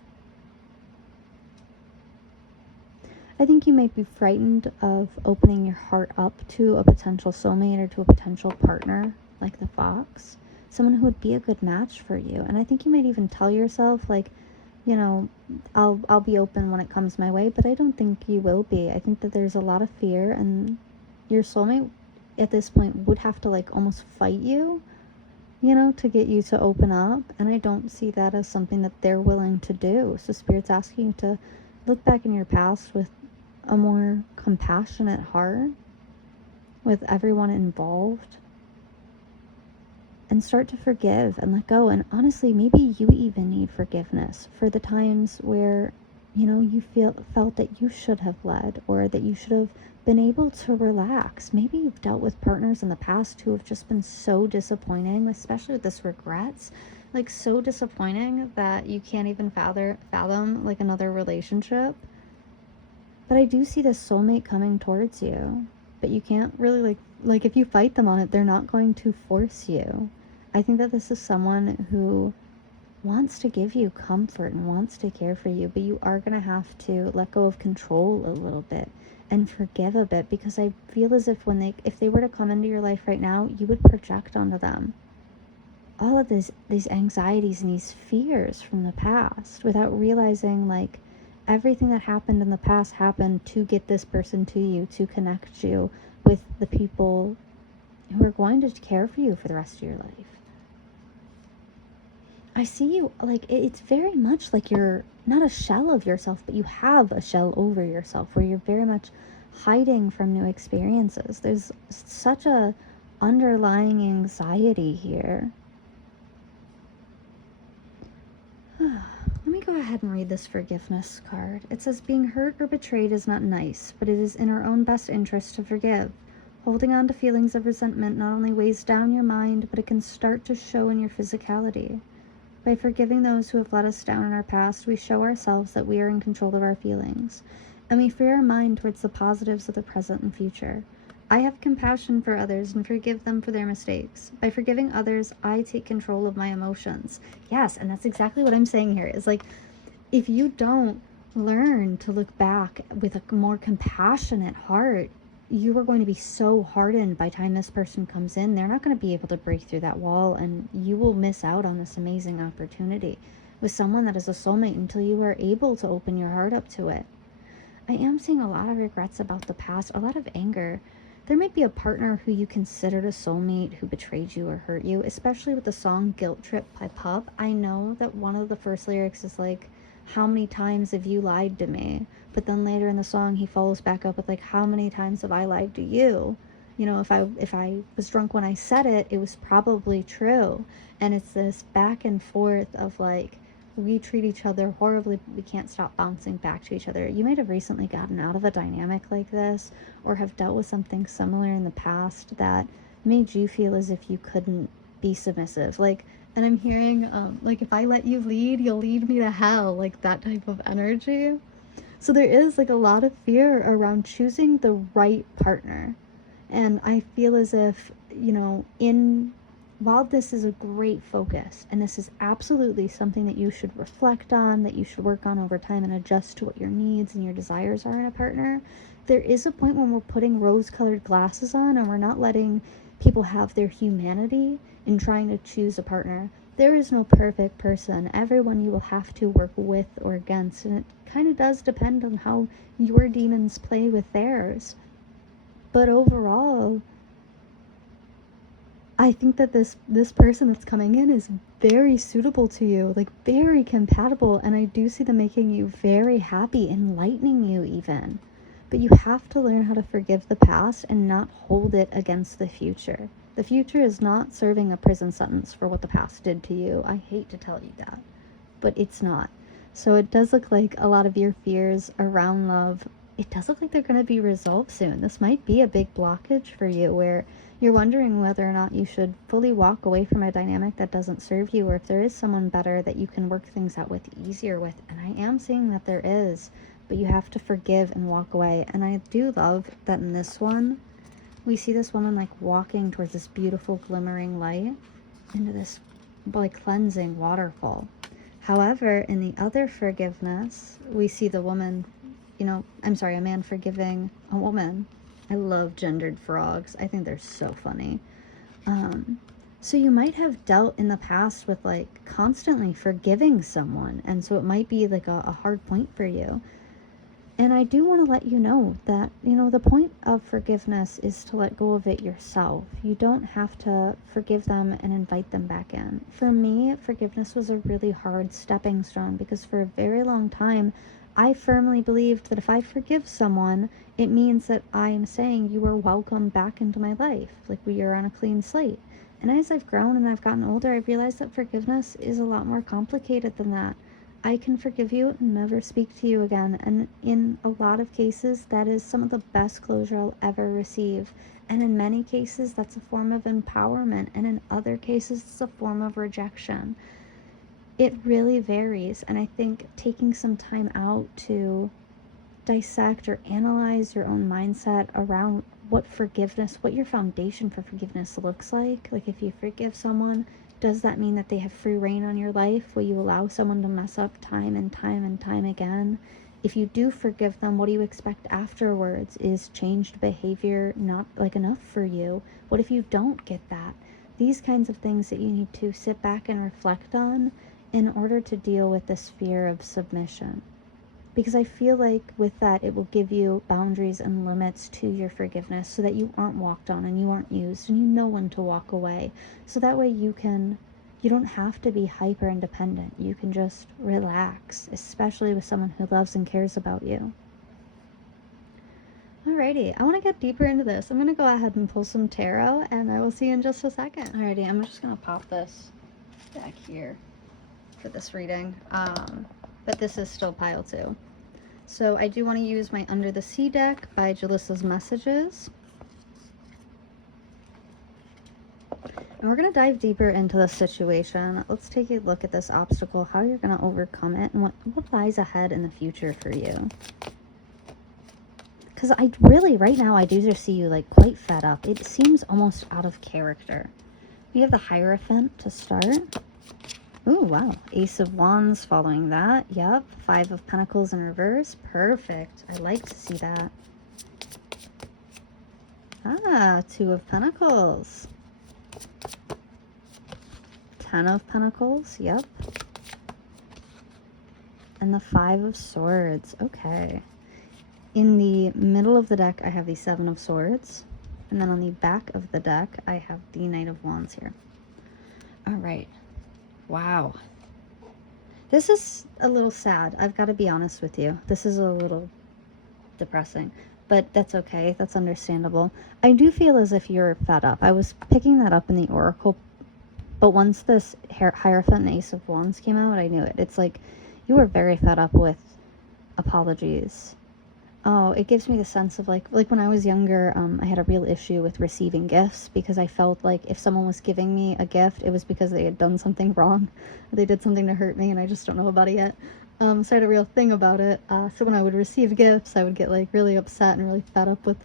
I think you might be frightened of opening your heart up to a potential soulmate or to a potential partner like the fox, someone who would be a good match for you. And I think you might even tell yourself like, I'll be open when it comes my way, but I don't think you will be. I think that there's a lot of fear, and your soulmate at this point would have to like almost fight you, to get you to open up. And I don't see that as something that they're willing to do. So Spirit's asking you to look back in your past with a more compassionate heart with everyone involved, and start to forgive and let go. And honestly, maybe you even need forgiveness for the times where, you felt that you should have led, or that you should have been able to relax. Maybe you've dealt with partners in the past who have just been so disappointing, especially with this regrets, like so disappointing that you can't even fathom like another relationship. But I do see this soulmate coming towards you, but you can't really like if you fight them on it, they're not going to force you. I think that this is someone who wants to give you comfort and wants to care for you, but you are going to have to let go of control a little bit and forgive a bit, because I feel as if if they were to come into your life right now, you would project onto them all of these anxieties and these fears from the past without realizing like everything that happened in the past happened to get this person to you, to connect you with the people who are going to care for you for the rest of your life. I see you like it's very much like you're not a shell of yourself, but you have a shell over yourself where you're very much hiding from new experiences. There's such a underlying anxiety here. Let me go ahead and read this forgiveness card. It says, being hurt or betrayed is not nice, but it is in our own best interest to forgive. Holding on to feelings of resentment not only weighs down your mind, but it can start to show in your physicality. By forgiving those who have let us down in our past, we show ourselves that we are in control of our feelings, and we free our mind towards the positives of the present and future. I have compassion for others and forgive them for their mistakes. By forgiving others, I take control of my emotions. Yes, and that's exactly what I'm saying here. Is like, if you don't learn to look back with a more compassionate heart, you are going to be so hardened by the time this person comes in. They're not going to be able to break through that wall, and you will miss out on this amazing opportunity with someone that is a soulmate until you are able to open your heart up to it. I am seeing a lot of regrets about the past, a lot of anger. There might be a partner who you considered a soulmate who betrayed you or hurt you, especially with the song Guilt Trip by Pup. I know that one of the first lyrics is like, how many times have you lied to me? But then later in the song, he follows back up with like, how many times have I lied to you? You know, if I was drunk when I said it, it was probably true. And it's this back and forth of like, we treat each other horribly, but we can't stop bouncing back to each other. You might have recently gotten out of a dynamic like this, or have dealt with something similar in the past that made you feel as if you couldn't be submissive. Like, and I'm hearing, like, if I let you lead, you'll lead me to hell, like that type of energy. So there is like a lot of fear around choosing the right partner. And I feel as if, you know, while this is a great focus, and this is absolutely something that you should reflect on, that you should work on over time and adjust to what your needs and your desires are in a partner, there is a point when we're putting rose-colored glasses on and we're not letting people have their humanity in trying to choose a partner. There is no perfect person. Everyone you will have to work with or against, and it kind of does depend on how your demons play with theirs. But overall, I think that this person that's coming in is very suitable to you, like very compatible, and I do see them making you very happy, enlightening you even. But you have to learn how to forgive the past and not hold it against the future. The future is not serving a prison sentence for what the past did to you. I hate to tell you that, but it's not. So it does look like a lot of your fears around love, it does look like they're going to be resolved soon. This might be a big blockage for you where you're wondering whether or not you should fully walk away from a dynamic that doesn't serve you, or if there is someone better that you can work things out with easier with. And I am seeing that there is, but you have to forgive and walk away. And I do love that in this one, we see this woman like walking towards this beautiful glimmering light into this like cleansing waterfall. However, in the other forgiveness, we see the woman, a man forgiving a woman. I love gendered frogs. I think they're so funny. So you might have dealt in the past with like constantly forgiving someone, and so it might be like a hard point for you. And I do want to let you know that, the point of forgiveness is to let go of it yourself. You don't have to forgive them and invite them back in. For me, forgiveness was a really hard stepping stone because for a very long time, I firmly believed that if I forgive someone, it means that I am saying you are welcome back into my life. Like we are on a clean slate. And as I've grown and I've gotten older, I've realized that forgiveness is a lot more complicated than that. I can forgive you and never speak to you again. And in a lot of cases, that is some of the best closure I'll ever receive. And in many cases, that's a form of empowerment. And in other cases, it's a form of rejection. It really varies. And I think taking some time out to dissect or analyze your own mindset around what your foundation for forgiveness looks like. Like if you forgive someone, does that mean that they have free reign on your life? Will you allow someone to mess up time and time and time again? If you do forgive them, what do you expect afterwards? Is changed behavior not like enough for you? What if you don't get that? These kinds of things that you need to sit back and reflect on in order to deal with this fear of submission. Because I feel like with that, it will give you boundaries and limits to your forgiveness so that you aren't walked on and you aren't used and you know when to walk away. So that way you don't have to be hyper independent. You can just relax, especially with someone who loves and cares about you. Alrighty, I want to get deeper into this. I'm going to go ahead and pull some tarot, and I will see you in just a second. Alrighty, I'm just going to pop this back here for this reading, but this is still pile 2. So I do want to use my Under the Sea deck by Jalissa's Messages. And we're going to dive deeper into the situation. Let's take a look at this obstacle, how you're going to overcome it, and what lies ahead in the future for you. Because I really, right now, I do just see you like quite fed up. It seems almost out of character. We have the Hierophant to start. Ooh, wow. Ace of Wands following that. Yep. 5 of Pentacles in reverse. Perfect. I like to see that. Ah, 2 of Pentacles. 10 of Pentacles. Yep. And the 5 of Swords. Okay. In the middle of the deck, I have the 7 of Swords. And then on the back of the deck, I have the Knight of Wands here. All right. Wow. This is a little sad. I've got to be honest with you. This is a little depressing, but that's okay. That's understandable. I do feel as if you're fed up. I was picking that up in the Oracle, but once this Hierophant and Ace of Wands came out, I knew it. It's like you were very fed up with apologies. Oh, it gives me the sense of like when I was younger, I had a real issue with receiving gifts because I felt like if someone was giving me a gift, it was because they had done something wrong. They did something to hurt me and I just don't know about it yet. So I had a real thing about it. So when I would receive gifts, I would get like really upset and really fed up with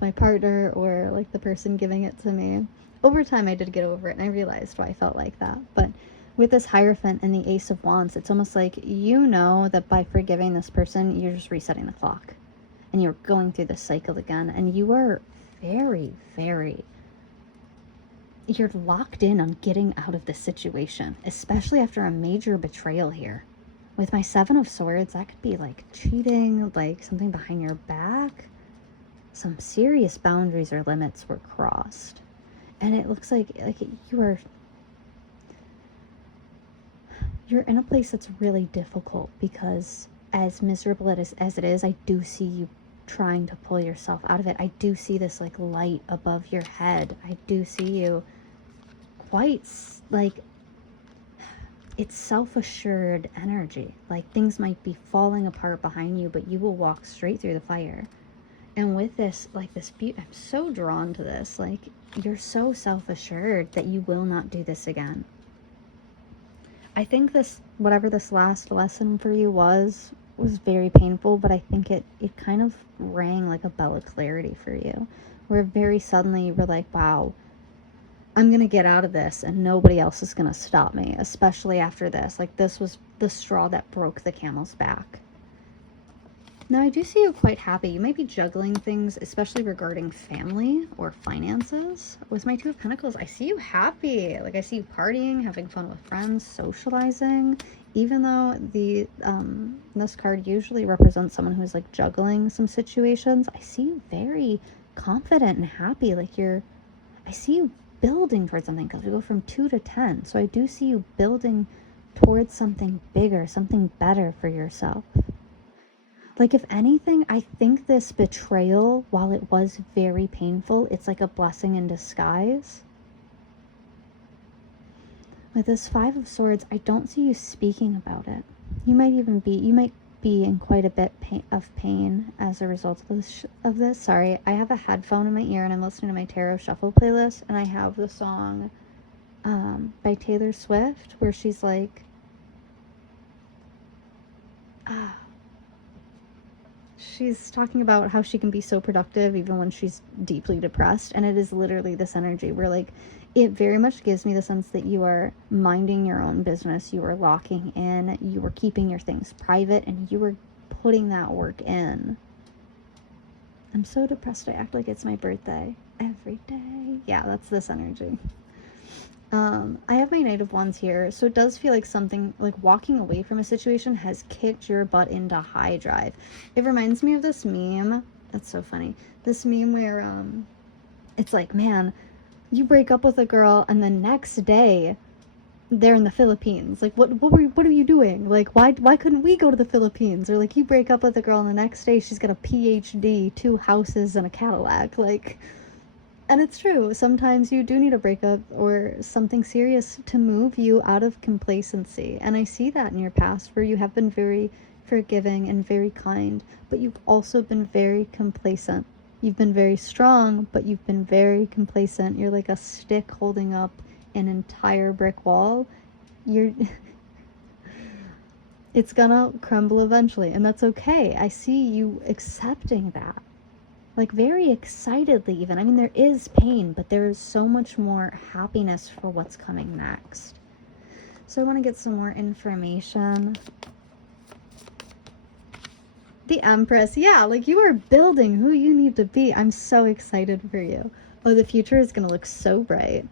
my partner or like the person giving it to me. Over time, I did get over it and I realized why I felt like that. But with this Hierophant and the Ace of Wands, it's almost like you know that by forgiving this person, you're just resetting the clock. And you're going through the cycle again, and you are very, very, you're locked in on getting out of this situation, especially after a major betrayal here. With my 7 of Swords, that could be like cheating, like something behind your back. Some serious boundaries or limits were crossed. And it looks like you're in a place that's really difficult because as miserable as it is, I do see you trying to pull yourself out of it. I do see this like light above your head. I do see you quite like it's self-assured energy. Like things might be falling apart behind you, but you will walk straight through the fire. And with this, like this beauty, I'm so drawn to this. Like you're so self-assured that you will not do this again. I think this, whatever this last lesson for you was very painful, but I think it kind of rang like a bell of clarity for you, where very suddenly you were like, wow, I'm going to get out of this and nobody else is going to stop me, especially after this. Like this was the straw that broke the camel's back. Now, I do see you quite happy. You might be juggling things, especially regarding family or finances. With my 2 of Pentacles, I see you happy. Like, I see you partying, having fun with friends, socializing. Even though this card usually represents someone who's, like, juggling some situations, I see you very confident and happy. Like, I see you building towards something because we go from 2 to 10. So I do see you building towards something bigger, something better for yourself. Like, if anything, I think this betrayal, while it was very painful, it's like a blessing in disguise. With this 5 of Swords, I don't see you speaking about it. You might be in quite a bit of pain as a result of this. Sorry, I have a headphone in my ear and I'm listening to my Tarot Shuffle playlist, and I have the song by Taylor Swift where she's like, she's talking about how she can be so productive even when she's deeply depressed. And it is literally this energy where, like, it very much gives me the sense that you are minding your own business. You are locking in. You are keeping your things private. And you are putting that work in. I'm so depressed I act like it's my birthday every day. Yeah, that's this energy. I have my Knight of Wands here, so it does feel like something, like walking away from a situation has kicked your butt into high drive. It reminds me of this meme. That's so funny. This meme where, it's like, man, you break up with a girl and the next day they're in the Philippines. Like, what are you doing? Like, why couldn't we go to the Philippines? Or like, you break up with a girl and the next day she's got a PhD, 2 houses, and a Cadillac. Like, and it's true. Sometimes you do need a breakup or something serious to move you out of complacency. And I see that in your past where you have been very forgiving and very kind, but you've also been very complacent. You've been very strong, but you've been very complacent. You're like a stick holding up an entire brick wall. You're it's gonna crumble eventually, and that's okay. I see you accepting that. Like, very excitedly even. I mean, there is pain, but there is so much more happiness for what's coming next. So I want to get some more information. The Empress. Yeah, like, you are building who you need to be. I'm so excited for you. Oh, the future is going to look so bright.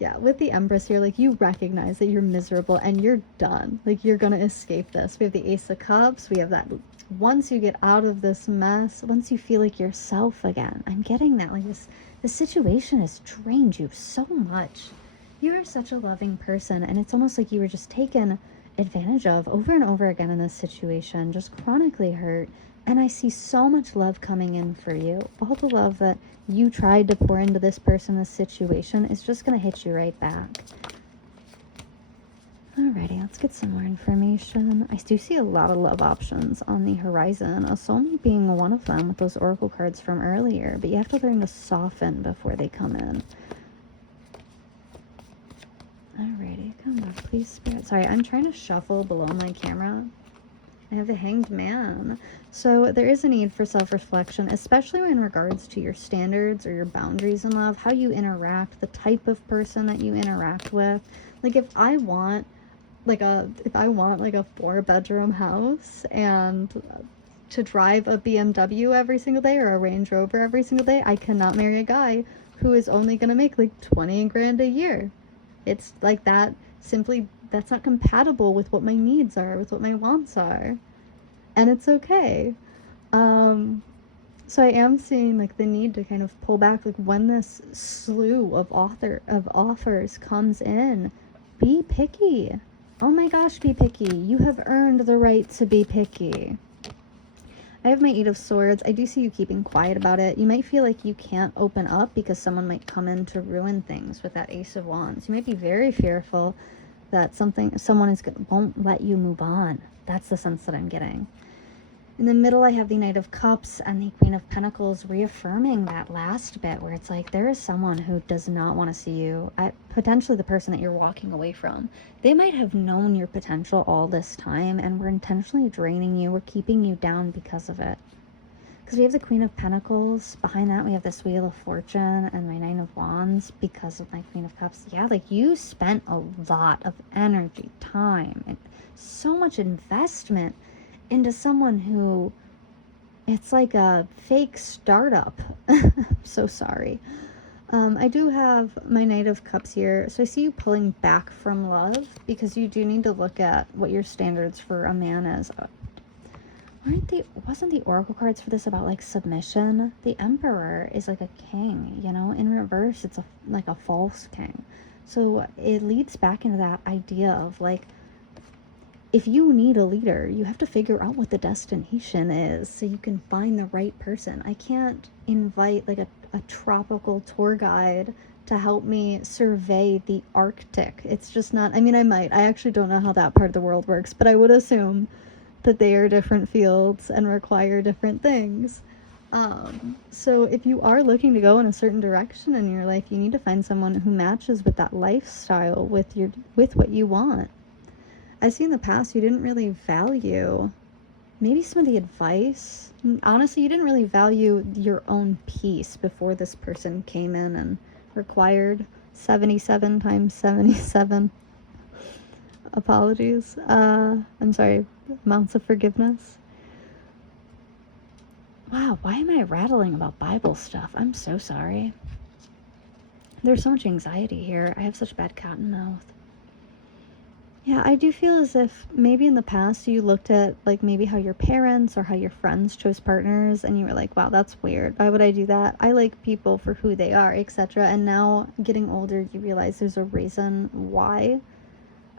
Yeah, with the Empress here, like, you recognize that you're miserable and you're done. Like, you're going to escape this. We have the Ace of Cups. We have that. Once you get out of this mess, once you feel like yourself again, I'm getting that. Like, this situation has drained you so much. You are such a loving person, and it's almost like you were just taken advantage of over and over again in this situation, just chronically hurt. And I see so much love coming in for you. All the love that you tried to pour into this person, this situation, is just going to hit you right back. Alrighty, let's get some more information. I do see a lot of love options on the horizon, a soulmate being one of them with those oracle cards from earlier, but you have to learn to soften before they come in. Alrighty, come back, please, Spirit. Sorry, I'm trying to shuffle below my camera. I have the Hanged Man. So there is a need for self-reflection, especially in regards to your standards or your boundaries in love, how you interact, the type of person that you interact with. Like, if I want like a 4-bedroom house and to drive a BMW every single day or a Range Rover every single day, I cannot marry a guy who is only going to make like 20 grand a year. It's like that. Simply, that's not compatible with what my needs are, with what my wants are. And it's okay. So I am seeing like the need to kind of pull back, like when this slew of offers comes in, be picky. Oh my gosh, be picky. You have earned the right to be picky. I have my 8 of Swords. I do see you keeping quiet about it. You might feel like you can't open up because someone might come in to ruin things with that Ace of Wands. You might be very fearful that someone won't let you move on. That's the sense that I'm getting. In the middle, I have the Knight of Cups and the Queen of Pentacles, reaffirming that last bit where it's like there is someone who does not want to see you, potentially the person that you're walking away from. They might have known your potential all this time and were intentionally draining you or keeping you down because of it. Because we have the Queen of Pentacles. Behind that, we have this Wheel of Fortune and my 9 of Wands because of my Queen of Cups. Yeah, like you spent a lot of energy, time, and so much investment into someone who, it's like a fake startup. I'm so sorry. I do have my Knight of Cups here. So I see you pulling back from love because you do need to look at what your standards for a man is. Wasn't the oracle cards for this about like submission? The Emperor is like a king, you know, in reverse it's like a false king. So it leads back into that idea of like, if you need a leader, you have to figure out what the destination is so you can find the right person. I can't invite like a tropical tour guide to help me survey the Arctic. It's just not, I mean, I actually don't know how that part of the world works, but I would assume that they are different fields and require different things. So if you are looking to go in a certain direction in your life, you need to find someone who matches with that lifestyle, with what you want. I see in the past you didn't really value maybe some of the advice. Honestly, you didn't really value your own peace before this person came in and required 77 times 77 apologies. I'm sorry, amounts of forgiveness. Wow, why am I rattling about Bible stuff? I'm so sorry. There's so much anxiety here. I have such bad cotton mouth. Yeah, I do feel as if maybe in the past you looked at like maybe how your parents or how your friends chose partners and you were like, wow, that's weird. Why would I do that? I like people for who they are, etc. And now getting older, you realize there's a reason why.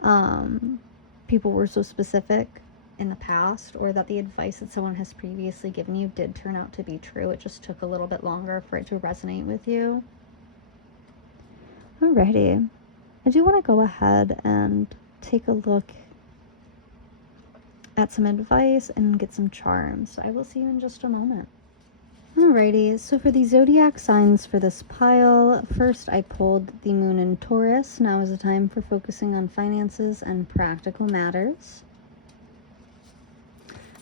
people were so specific in the past, or that the advice that someone has previously given you did turn out to be true. It just took a little bit longer for it to resonate with you. Alrighty. I do want to go ahead and take a look at some advice and get some charms. So I will see you in just a moment. Alrighty, so for the zodiac signs for this pile, first I pulled the moon in Taurus. Now is the time for focusing on finances and practical matters.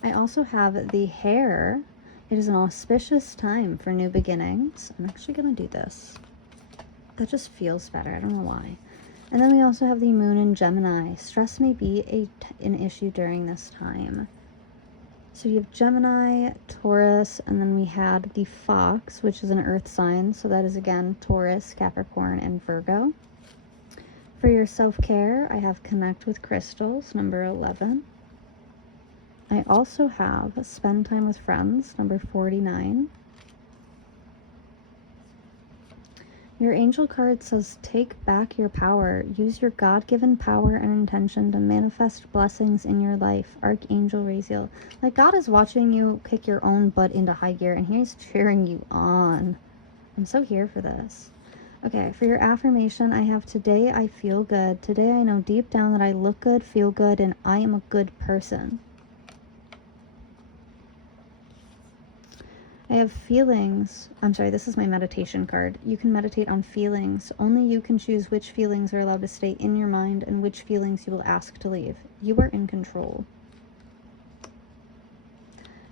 I also have the hare. It is an auspicious time for new beginnings. I'm actually going to do this. That just feels better. I don't know why. And then we also have the moon in Gemini. Stress may be an issue during this time. So you have Gemini, Taurus, and then we had the fox, which is an earth sign. So that is, again, Taurus, Capricorn, and Virgo. For your self-care, I have Connect with Crystals, number 11. I also have Spend Time with Friends, number 49. Your angel card says, take back your power. Use your God-given power and intention to manifest blessings in your life. Archangel Raziel. Like, God is watching you kick your own butt into high gear, and He's cheering you on. I'm so here for this. Okay, for your affirmation, I have, today I feel good. Today I know deep down that I look good, feel good, and I am a good person. I have feelings. I'm sorry, this is my meditation card. You can meditate on feelings. Only you can choose which feelings are allowed to stay in your mind and which feelings you will ask to leave. You are in control.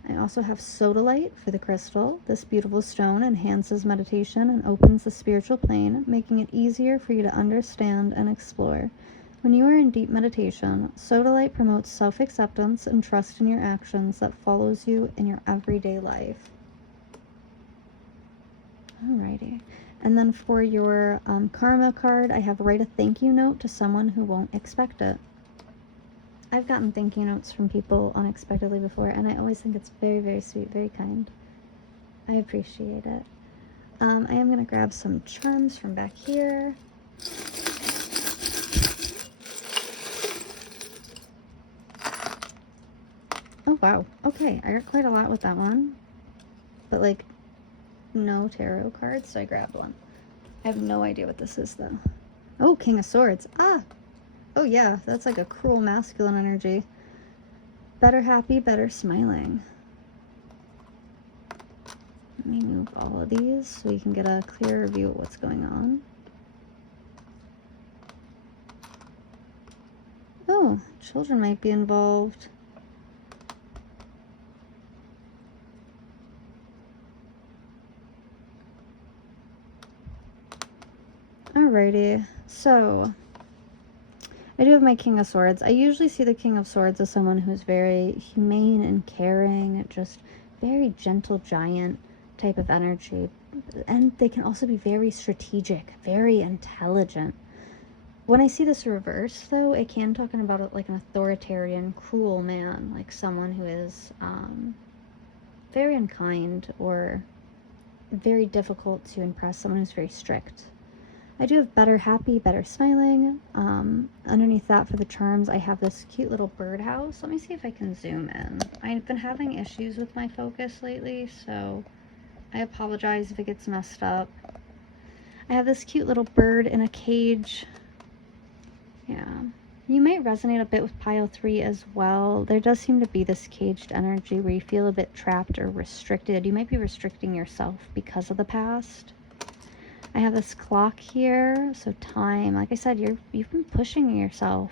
I also have sodalite for the crystal. This beautiful stone enhances meditation and opens the spiritual plane, making it easier for you to understand and explore. When you are in deep meditation, sodalite promotes self-acceptance and trust in your actions that follows you in your everyday life. Alrighty. And then for your karma card, I have write a thank you note to someone who won't expect it. I've gotten thank you notes from people unexpectedly before, and I always think it's very, very sweet, very kind. I appreciate it. I am going to grab some charms from back here. Oh, wow. Okay, I got quite a lot with that one. But, like, no tarot cards, so I grabbed one. I have no idea what this is, though. Oh, King of Swords. Ah! Oh, yeah, that's like a cruel masculine energy. Better happy, better smiling. Let me move all of these so we can get a clearer view of what's going on. Oh, children might be involved. Alrighty, so I do have my King of Swords. I usually see the King of Swords as someone who's very humane and caring, just very gentle giant type of energy. And they can also be very strategic, very intelligent. When I see this reverse, though, it can talk about it like an authoritarian, cruel man, like someone who is very unkind or very difficult to impress, someone who's very strict. I do have better happy, better smiling. Underneath that for the charms, I have this cute little birdhouse. Let me see if I can zoom in. I've been having issues with my focus lately, so I apologize if it gets messed up. I have this cute little bird in a cage. Yeah. You might resonate a bit with pile 3 as well. There does seem to be this caged energy where you feel a bit trapped or restricted. You might be restricting yourself because of the past. I have this clock here, so time. Like I said, you've been pushing yourself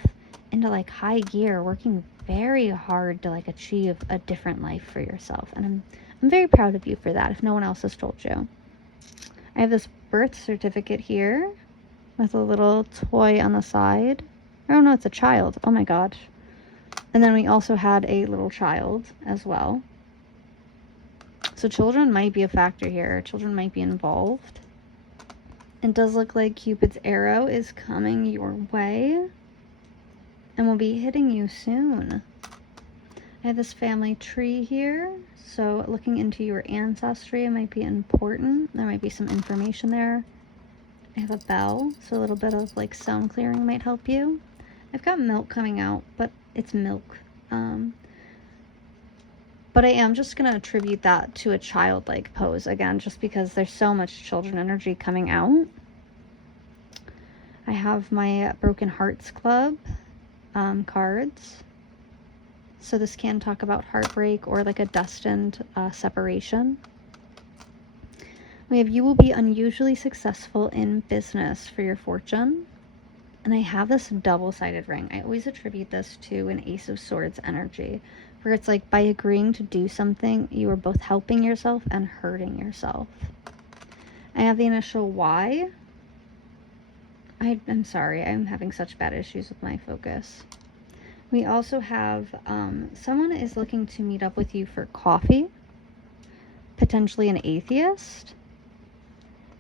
into like high gear, working very hard to like achieve a different life for yourself, and I'm very proud of you for that. If no one else has told you, I have this birth certificate here with a little toy on the side. Oh no, it's a child. Oh my gosh. And then we also had a little child as well. So children might be a factor here. Children might be involved. It does look like Cupid's arrow is coming your way and will be hitting you soon. I have this family tree here, so looking into your ancestry might be important. There might be some information there. I have a bell, so a little bit of like sound clearing might help you. I've got milk coming out, but it's milk. But I am just going to attribute that to a childlike pose again, just because there's so much children energy coming out. I have my Broken Hearts Club cards. So this can talk about heartbreak or like a destined separation. We have you will be unusually successful in business for your fortune. And I have this double-sided ring. I always attribute this to an Ace of Swords energy, where it's like by agreeing to do something, you are both helping yourself and hurting yourself. I have the initial Y. I'm sorry, I'm having such bad issues with my focus. We also have someone is looking to meet up with you for coffee, potentially an atheist.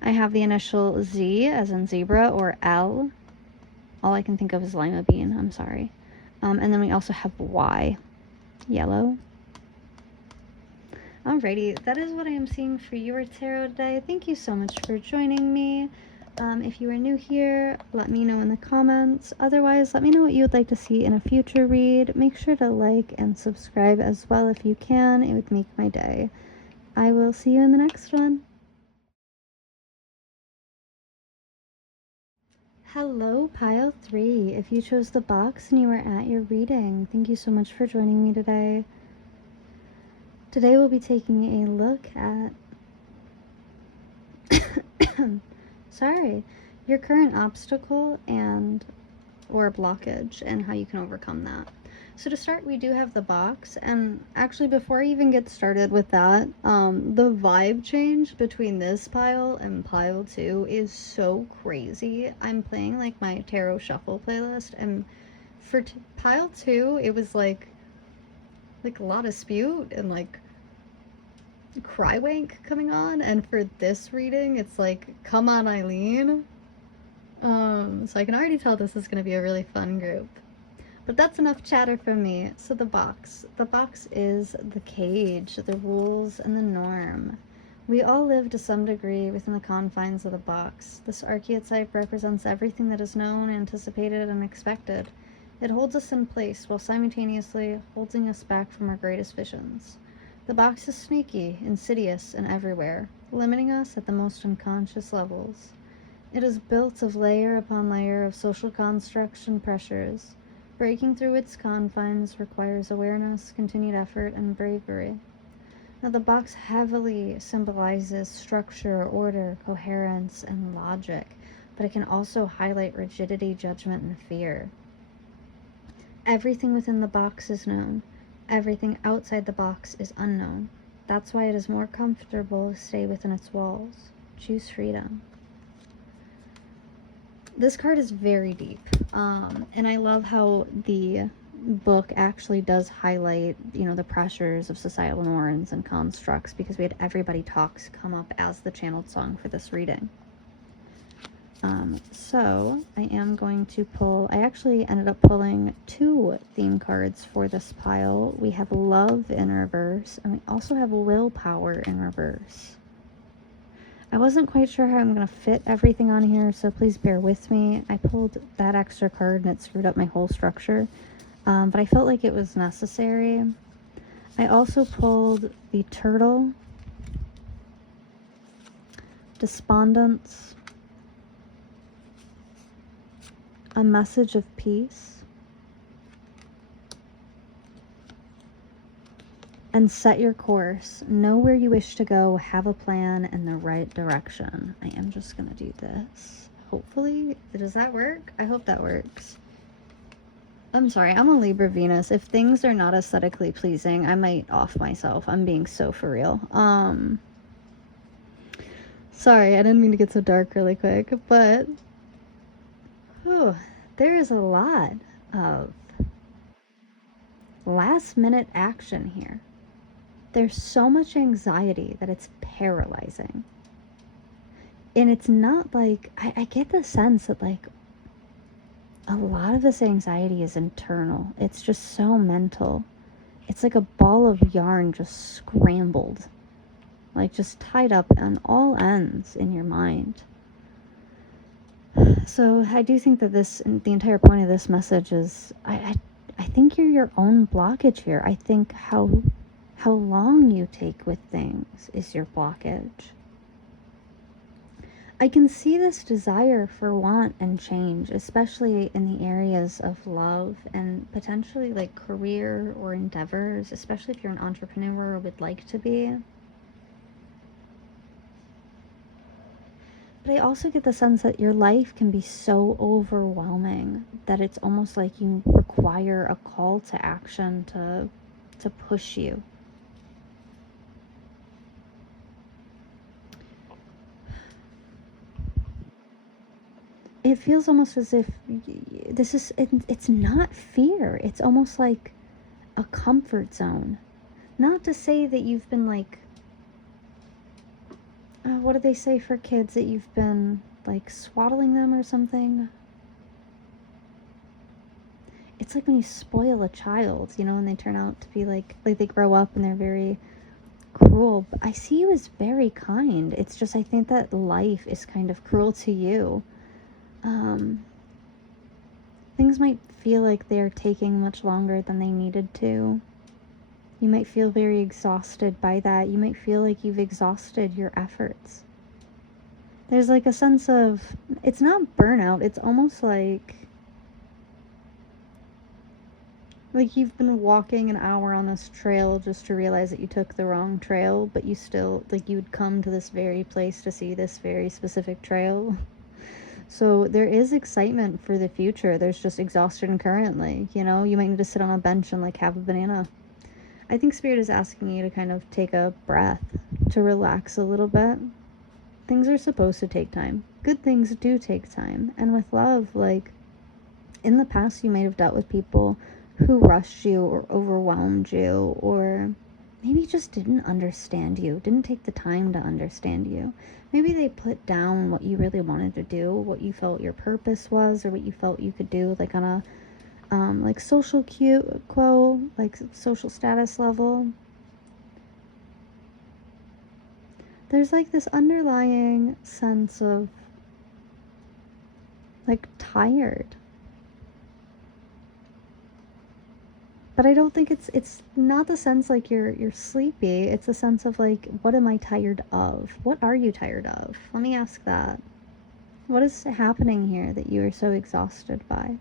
I have the initial Z as in zebra, or L. All I can think of is lima bean, I'm sorry. And then we also have Y, yellow. Alrighty, that is what I am seeing for your tarot today. Thank you so much for joining me. If you are new here, let me know in the comments. Otherwise, let me know what you would like to see in a future read. Make sure to like and subscribe as well if you can. It would make my day. I will see you in the next one. Hello, pile 3. If you chose the box and you are at your reading, thank you so much for joining me today. Today we'll be taking a look at your current obstacle or blockage and how you can overcome that. So to start, we do have the box, and actually before I even get started with that, the vibe change between this pile and pile 2 is so crazy. I'm playing like my tarot shuffle playlist, and for pile 2 it was like a lot of spute and like crywank coming on, and for this reading it's like come on Eileen. So I can already tell this is going to be a really fun group. But that's enough chatter from me. So the box is the cage, the rules, and the norm. We all live to some degree within the confines of the box. This archetype represents everything that is known, anticipated, and expected. It holds us in place while simultaneously holding us back from our greatest visions. The box is sneaky, insidious, and everywhere, limiting us at the most unconscious levels. It is built of layer upon layer of social constructs and pressures. Breaking through its confines requires awareness, continued effort, and bravery. Now, the box heavily symbolizes structure, order, coherence, and logic, but it can also highlight rigidity, judgment, and fear. Everything within the box is known. Everything outside the box is unknown. That's why it is more comfortable to stay within its walls. Choose freedom. This card is very deep, and I love how the book actually does highlight, the pressures of societal norms and constructs, because we had Everybody Talks come up as the channeled song for this reading. So I am going to I actually ended up pulling 2 theme cards for this pile. We have Love in reverse, and we also have Willpower in reverse. I wasn't quite sure how I'm going to fit everything on here, so please bear with me. I pulled that extra card and it screwed up my whole structure, but I felt like it was necessary. I also pulled the Turtle, Despondence, A Message of Peace, and Set Your Course. Know where you wish to go, have a plan in the right direction. I am just gonna do this. Hopefully, does that work? I hope that works. I'm sorry, I'm a Libra Venus. If things are not aesthetically pleasing, I might off myself. I'm being so for real. Sorry, I didn't mean to get so dark really quick, but there is a lot of last minute action here. There's so much anxiety that it's paralyzing. And it's not like, I get the sense that like a lot of this anxiety is internal. It's just so mental. It's like a ball of yarn just scrambled, like just tied up on all ends in your mind. So I do think that the entire point of this message is, I think you're your own blockage here. I think how long you take with things is your blockage. I can see this desire for want and change, especially in the areas of love and potentially like career or endeavors, especially if you're an entrepreneur or would like to be. But I also get the sense that your life can be so overwhelming that it's almost like you require a call to action to push you. It feels almost as if it's not fear. It's almost like a comfort zone. Not to say that you've been like, what do they say for kids, that you've been like swaddling them or something? It's like when you spoil a child, and they turn out to be like they grow up and they're very cruel. But I see you as very kind. It's just, I think that life is kind of cruel to you. Things might feel like they're taking much longer than they needed to. You might feel very exhausted by that. You might feel like you've exhausted your efforts. There's like a sense of, it's not burnout, it's almost like you've been walking an hour on this trail just to realize that you took the wrong trail, but you still, you would come to this very place to see this very specific trail. So there is excitement for the future. There's just exhaustion currently, you might need to sit on a bench and have a banana. I think Spirit is asking you to kind of take a breath, to relax a little bit. Things are supposed to take time. Good things do take time. And with love, in the past you might have dealt with people who rushed you or overwhelmed you, or maybe just didn't understand you, didn't take the time to understand you. Maybe they put down what you really wanted to do, what you felt your purpose was, or what you felt you could do, on a social quo, social status level. There's this underlying sense of tired. But I don't think it's not the sense you're sleepy. It's a sense of what am I tired of? What are you tired of? Let me ask that. What is happening here that you are so exhausted by?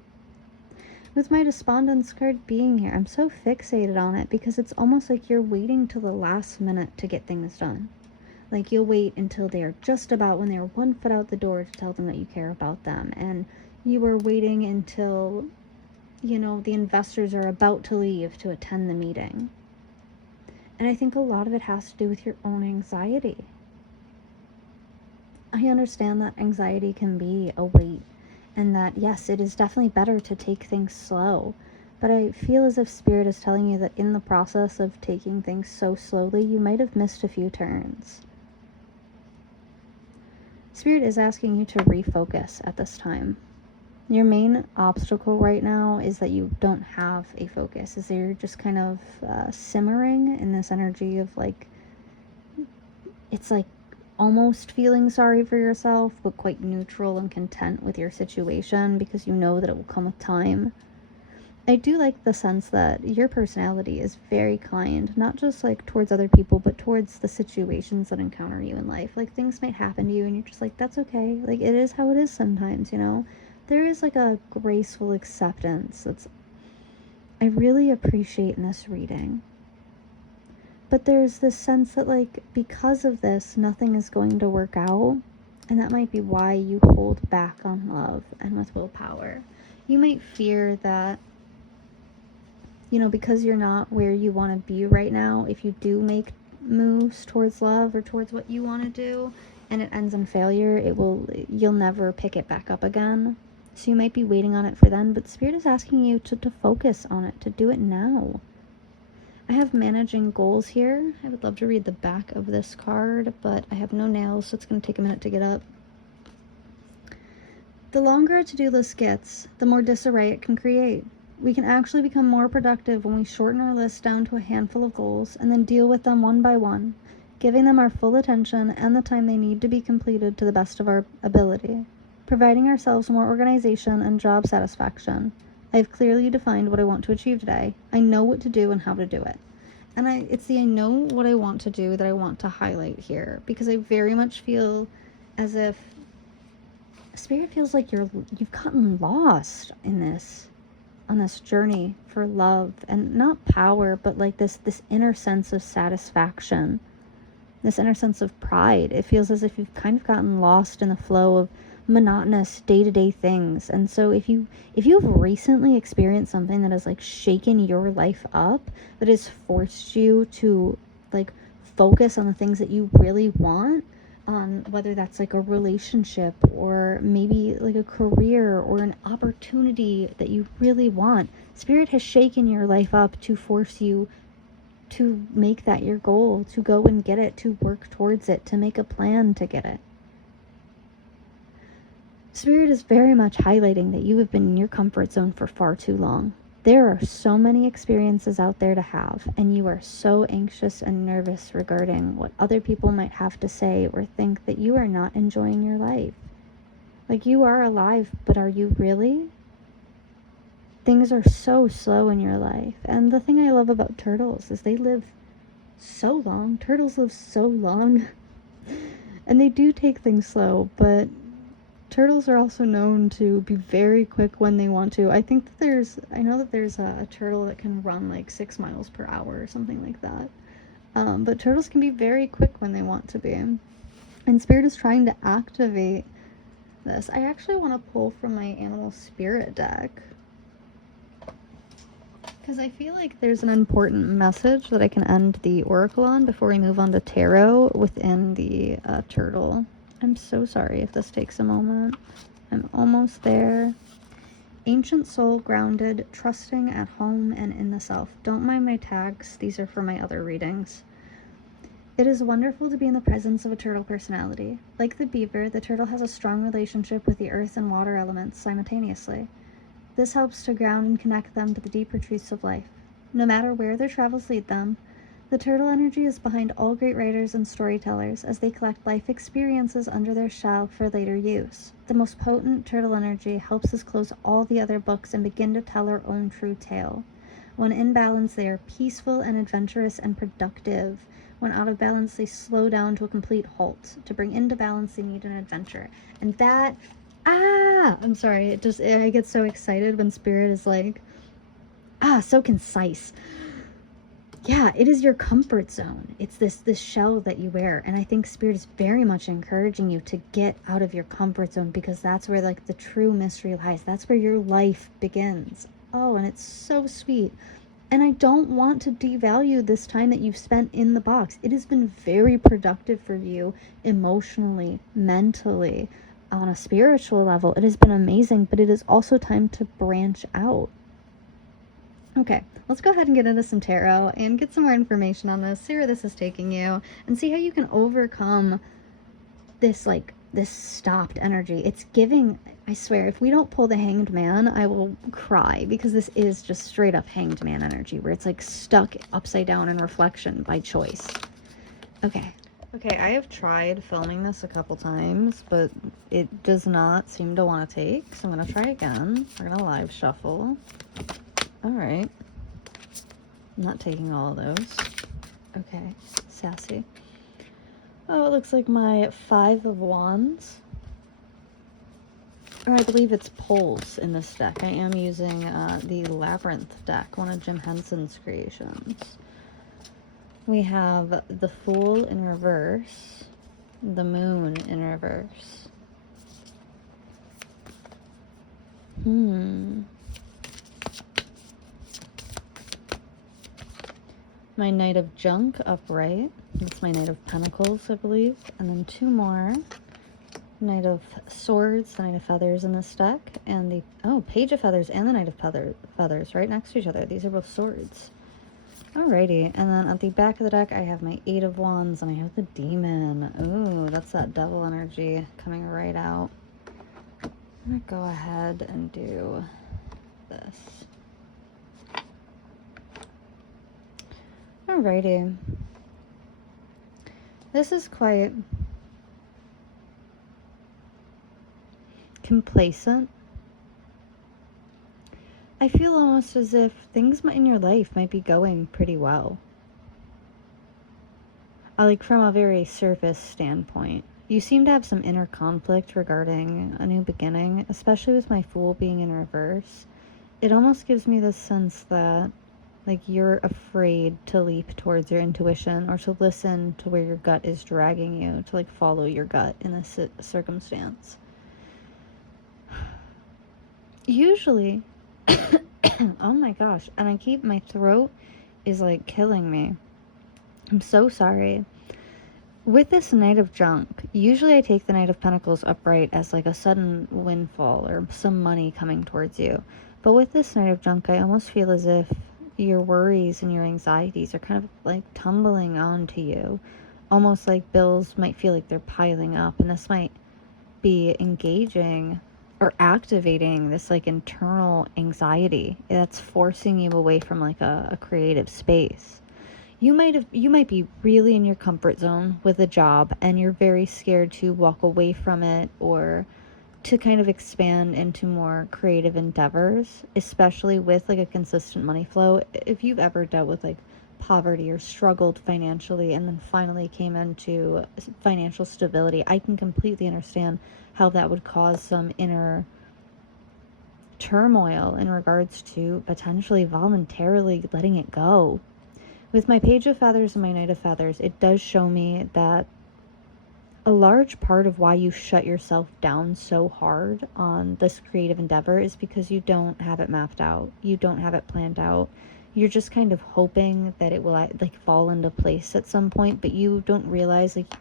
With my despondence card being here, I'm so fixated on it because it's almost like you're waiting till the last minute to get things done. You'll wait until they're just about, when they're 1 foot out the door, to tell them that you care about them. And you are waiting until the investors are about to leave to attend the meeting. And I think a lot of it has to do with your own anxiety. I understand that anxiety can be a weight, and that, yes, it is definitely better to take things slow. But I feel as if Spirit is telling you that in the process of taking things so slowly, you might have missed a few turns. Spirit is asking you to refocus at this time. Your main obstacle right now is that you don't have a focus, is that you're just kind of simmering in this energy of it's almost feeling sorry for yourself, but quite neutral and content with your situation because you know that it will come with time. I do like the sense that your personality is very kind, not just towards other people, but towards the situations that encounter you in life. Things might happen to you and you're just that's okay. It is how it is sometimes, There is a graceful acceptance I really appreciate in this reading. But there's this sense that because of this, nothing is going to work out. And that might be why you hold back on love and with willpower. You might fear that, because you're not where you want to be right now, if you do make moves towards love or towards what you want to do and it ends in failure, you'll never pick it back up again. So you might be waiting on it for then, but Spirit is asking you to focus on it, to do it now. I have managing goals here. I would love to read the back of this card, but I have no nails, so it's going to take a minute to get up. The longer a to-do list gets, the more disarray it can create. We can actually become more productive when we shorten our list down to a handful of goals and then deal with them one by one, giving them our full attention and the time they need to be completed to the best of our ability. providing ourselves more organization and job satisfaction. I have clearly defined what I want to achieve today. I know what to do and how to do it. And it's the I know what I want to do that I want to highlight here, because I very much feel as if Spirit feels like you've gotten lost in this, on this journey for love, and not power, but like this inner sense of satisfaction, this inner sense of pride. It feels as if you've kind of gotten lost in the flow of monotonous day-to-day things. And so if you've recently experienced something that has like shaken your life up, that has forced you to like focus on the things that you really want, on whether that's like a relationship or maybe like a career or an opportunity that you really want, Spirit has shaken your life up to force you to make that your goal, to go and get it, to work towards it, to make a plan to get it. Spirit is very much highlighting that you have been in your comfort zone for far too long. There are so many experiences out there to have, and you are so anxious and nervous regarding what other people might have to say or think that you are not enjoying your life. Like, you are alive, but are you really? Things are so slow in your life. And the thing I love about turtles is they live so long. Turtles live so long. And they do take things slow, but turtles are also known to be very quick when they want to. I know that there's a turtle that can run like 6 miles per hour or something like that. But turtles can be very quick when they want to be. And Spirit is trying to activate this. I actually want to pull from my animal spirit deck, because I feel like there's an important message that I can end the oracle on before we move on to tarot within the turtle. I'm so sorry if this takes a moment. I'm almost there. Ancient soul, grounded, trusting, at home, and in the self. Don't mind my tags. These are for my other readings. It is wonderful to be in the presence of a turtle personality. Like the beaver, the turtle has a strong relationship with the earth and water elements simultaneously. This helps to ground and connect them to the deeper truths of life. No matter where their travels lead them, the turtle energy is behind all great writers and storytellers as they collect life experiences under their shell for later use. The most potent turtle energy helps us close all the other books and begin to tell our own true tale. When in balance, they are peaceful and adventurous and productive. When out of balance, they slow down to a complete halt. To bring into balance, they need an adventure. And that, I'm sorry, I get so excited when Spirit is like, so concise. Yeah, it is your comfort zone. It's this shell that you wear. And I think Spirit is very much encouraging you to get out of your comfort zone, because that's where like the true mystery lies. That's where your life begins. Oh, and it's so sweet. And I don't want to devalue this time that you've spent in the box. It has been very productive for you emotionally, mentally, on a spiritual level. It has been amazing, but it is also time to branch out. Okay, let's go ahead and get into some tarot and get some more information on this, see where this is taking you, and see how you can overcome this stopped energy. It's giving, I swear, if we don't pull the Hanged Man, I will cry, because this is just straight up Hanged Man energy, where it's like stuck upside down in reflection by choice. Okay, I have tried filming this a couple times, but it does not seem to want to take, so I'm going to try again. We're going to live shuffle. Alright. I'm not taking all of those. Okay, sassy. Oh, it looks like my 5 of Wands. Or I believe it's poles in this deck. I am using the Labyrinth deck, one of Jim Henson's creations. We have the Fool in reverse, the Moon in reverse. My Knight of Junk upright. That's my Knight of Pentacles, I believe. And then 2 more. Knight of Swords, the Knight of Feathers in this deck. And the, Page of Feathers and the Knight of Feathers right next to each other. These are both swords. Alrighty. And then at the back of the deck, I have my 8 of Wands and I have the Demon. Ooh, that's that devil energy coming right out. I'm going to go ahead and do this. Alrighty. This is quite complacent. I feel almost as if things in your life might be going pretty well. Like from a very surface standpoint. You seem to have some inner conflict regarding a new beginning, especially with my Fool being in reverse. It almost gives me this sense that like you're afraid to leap towards your intuition or to listen to where your gut is dragging you, to like follow your gut in this circumstance. Usually, oh my gosh, and my throat is like killing me. I'm so sorry. With this Knight of Junk, usually I take the Knight of Pentacles upright as like a sudden windfall or some money coming towards you. But with this Knight of Junk, I almost feel as if your worries and your anxieties are kind of like tumbling onto you. Almost like bills might feel like they're piling up, and this might be engaging or activating this like internal anxiety that's forcing you away from like a creative space. You might be really in your comfort zone with a job and you're very scared to walk away from it or to kind of expand into more creative endeavors, especially with like a consistent money flow. If you've ever dealt with like poverty or struggled financially and then finally came into financial stability, I can completely understand how that would cause some inner turmoil in regards to potentially voluntarily letting it go. With my Page of Feathers and my Knight of Feathers, it does show me that a large part of why you shut yourself down so hard on this creative endeavor is because you don't have it mapped out. You don't have it planned out. You're just kind of hoping that it will like fall into place at some point, but you don't realize like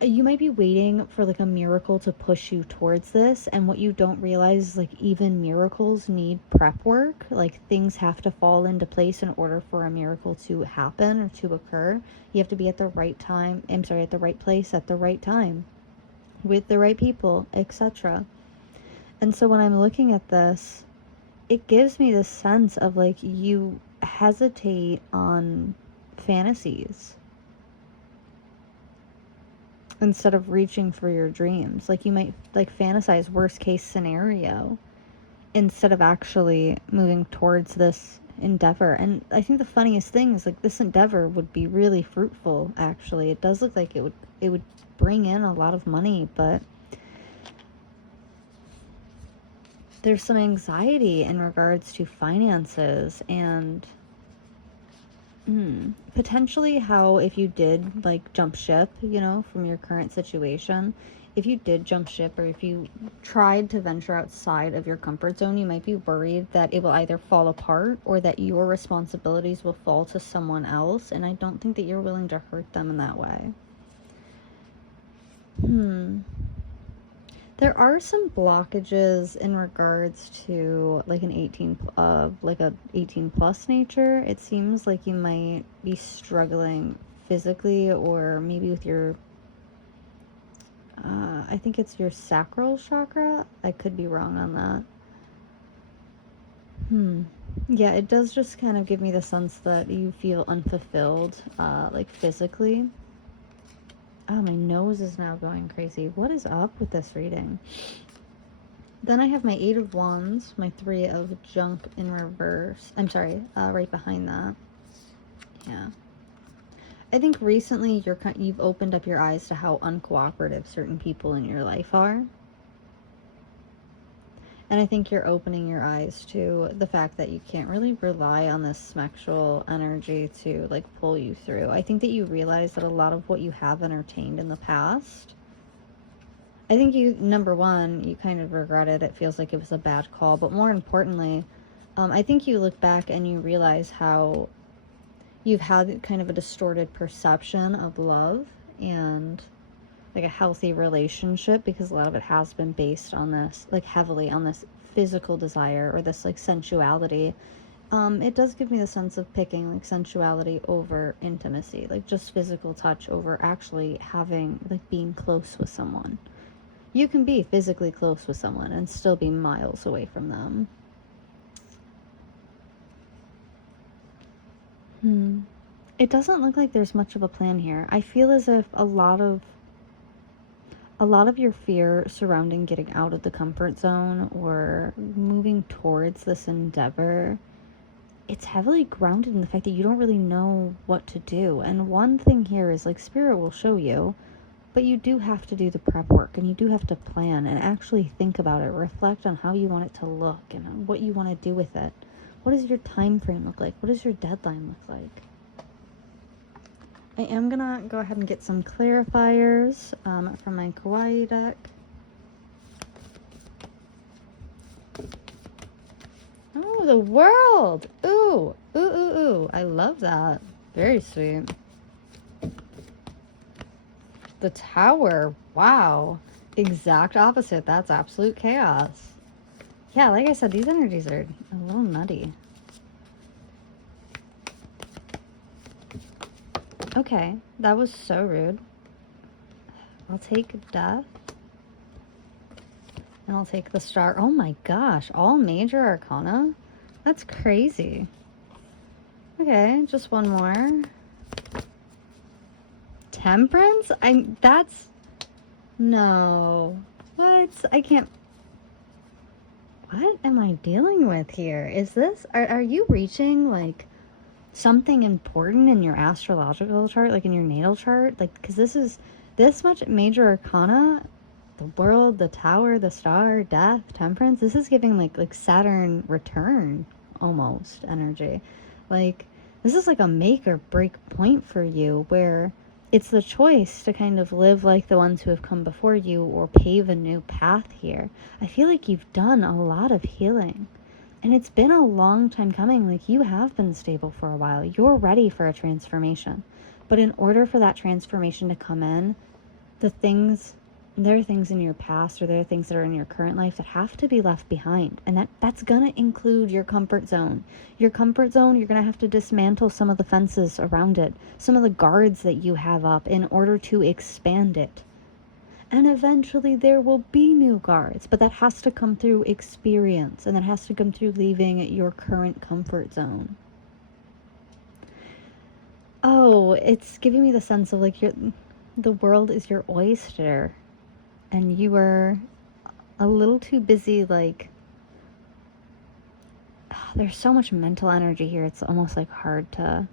you might be waiting for like a miracle to push you towards this, and what you don't realize is like even miracles need prep work. Like things have to fall into place in order for a miracle to happen or to occur. You have to be at the right time, at the right place at the right time with the right people, etc. And so when I'm looking at this, it gives me this sense of like you hesitate on fantasies instead of reaching for your dreams. Like you might like fantasize worst case scenario instead of actually moving towards this endeavor. And I think the funniest thing is like this endeavor would be really fruitful. Actually, it does look like it would bring in a lot of money, but there's some anxiety in regards to finances and potentially how if you did like jump ship, from your current situation, if you did jump ship or if you tried to venture outside of your comfort zone, you might be worried that it will either fall apart or that your responsibilities will fall to someone else. And I don't think that you're willing to hurt them in that way. There are some blockages in regards to like an 18 plus nature. It seems like you might be struggling physically or maybe with your I think it's your sacral chakra. I could be wrong on that. Yeah, it does just kind of give me the sense that you feel unfulfilled, like physically. Oh, my nose is now going crazy. What is up with this reading? Then I have my 8 of Wands, my 3 of Junk in reverse. I'm sorry, right behind that. Yeah. I think recently you've opened up your eyes to how uncooperative certain people in your life are. And I think you're opening your eyes to the fact that you can't really rely on this sexual energy to like pull you through. I think that you realize that a lot of what you have entertained in the past, I think number one, you kind of regret it. It feels like it was a bad call. But more importantly, I think you look back and you realize how you've had kind of a distorted perception of love and like a healthy relationship, because a lot of it has been based on this, like heavily on this physical desire or this like sensuality. It does give me the sense of picking like sensuality over intimacy, like just physical touch over actually having like being close with someone. You can be physically close with someone and still be miles away from them. It doesn't look like there's much of a plan here. I feel as if a lot of a lot of your fear surrounding getting out of the comfort zone or moving towards this endeavor, it's heavily grounded in the fact that you don't really know what to do. And one thing here is like Spirit will show you, but you do have to do the prep work and you do have to plan and actually think about it, reflect on how you want it to look and what you want to do with it. What does your time frame look like? What does your deadline look like? I am gonna go ahead and get some clarifiers from my Kawaii deck. Oh, the World! Ooh, ooh, ooh, ooh. I love that. Very sweet. The Tower. Wow. Exact opposite. That's absolute chaos. Yeah, like I said, these energies are a little nutty. Okay, that was so rude. I'll take Death. And I'll take the Star. Oh my gosh, all major arcana? That's crazy. Okay, just one more. Temperance? No. What? I can't. What am I dealing with here? Is this, are you reaching like something important in your astrological chart, like in your natal chart? Like, because this is this much major arcana, the World, the Tower, the Star, Death, Temperance. This is giving like Saturn return almost energy. Like, this is like a make or break point for you where it's the choice to kind of live like the ones who have come before you or pave a new path here. I feel like you've done a lot of healing. And it's been a long time coming. Like, you have been stable for a while. You're ready for a transformation. But in order for that transformation to come in, there are things in your past or there are things that are in your current life that have to be left behind. And that's going to include your comfort zone. Your comfort zone, you're going to have to dismantle some of the fences around it, some of the guards that you have up in order to expand it. And eventually there will be new guards, but that has to come through experience, and that has to come through leaving your current comfort zone. Oh, it's giving me the sense of like the world is your oyster, and you are a little too busy, like, there's so much mental energy here, it's almost like hard to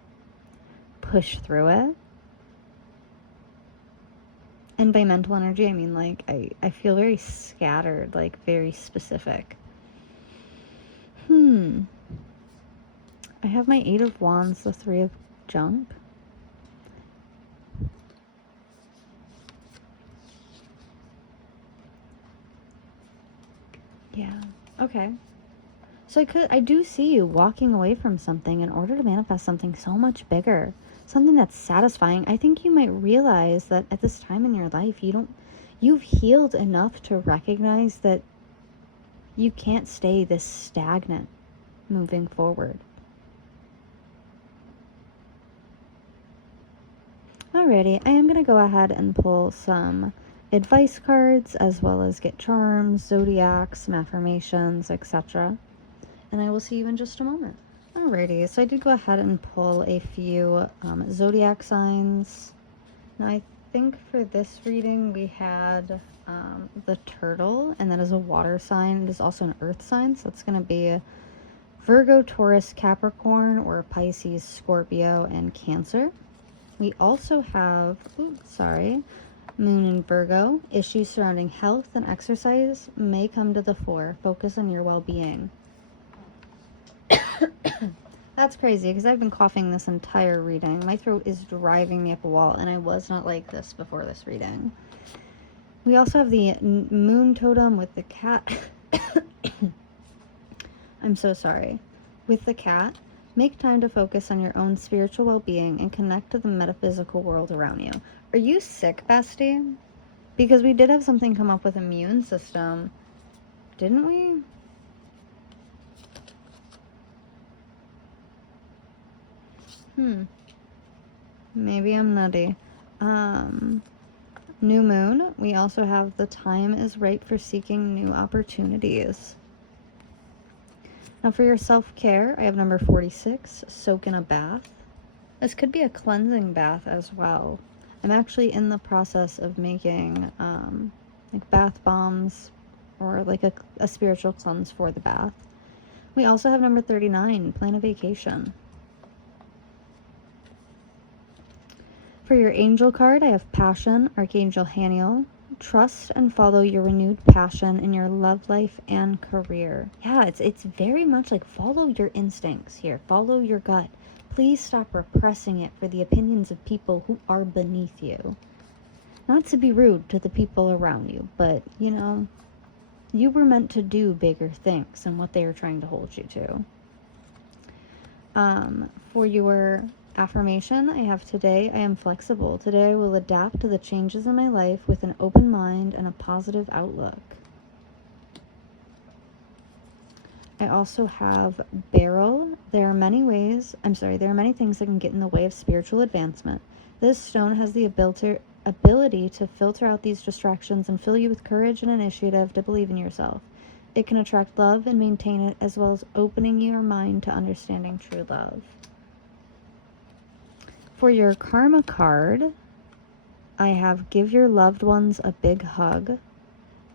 push through it. And by mental energy, I mean, like, I feel very scattered, like, very specific. I have my 8 of Wands, the 3 of Junk. Yeah, okay. So I do see you walking away from something in order to manifest something so much bigger. Something that's satisfying. I think you might realize that at this time in your life, you've healed enough to recognize that you can't stay this stagnant moving forward. Alrighty, I am going to go ahead and pull some advice cards as well as get charms, zodiacs, some affirmations, etc. And I will see you in just a moment. Alrighty, so I did go ahead and pull a few zodiac signs. Now I think for this reading we had the turtle, and that is a water sign. It is also an earth sign, so it's going to be Virgo, Taurus, Capricorn, or Pisces, Scorpio, and Cancer. We also have, Moon in Virgo. Issues surrounding health and exercise may come to the fore. Focus on your well-being. That's crazy because I've been coughing this entire reading. My throat is driving me up a wall, and I was not like this before this reading. We also have the moon totem with the cat. I'm so sorry. With the cat, make time to focus on your own spiritual well-being and connect to the metaphysical world around you. Are you sick, bestie? Because we did have something come up with immune system, didn't we? Maybe I'm nutty. New moon. We also have the time is right for seeking new opportunities. Now for your self-care, I have number 46, soak in a bath. This could be a cleansing bath as well. I'm actually in the process of making like bath bombs or like a spiritual cleanse for the bath. We also have number 39, plan a vacation. For your angel card, I have passion, Archangel Haniel. Trust and follow your renewed passion in your love life and career. Yeah, it's very much like follow your instincts here. Follow your gut. Please stop repressing it for the opinions of people who are beneath you. Not to be rude to the people around you, but, you know, you were meant to do bigger things than what they are trying to hold you to. For your affirmation, I have today, I am flexible. Today I will adapt to the changes in my life with an open mind and a positive outlook. I also have beryl. There are many things that can get in the way of spiritual advancement. This stone has the ability to filter out these distractions and fill you with courage and initiative to believe in yourself. It can attract love and maintain it, as well as opening your mind to understanding true love. For your karma card, I have give your loved ones a big hug.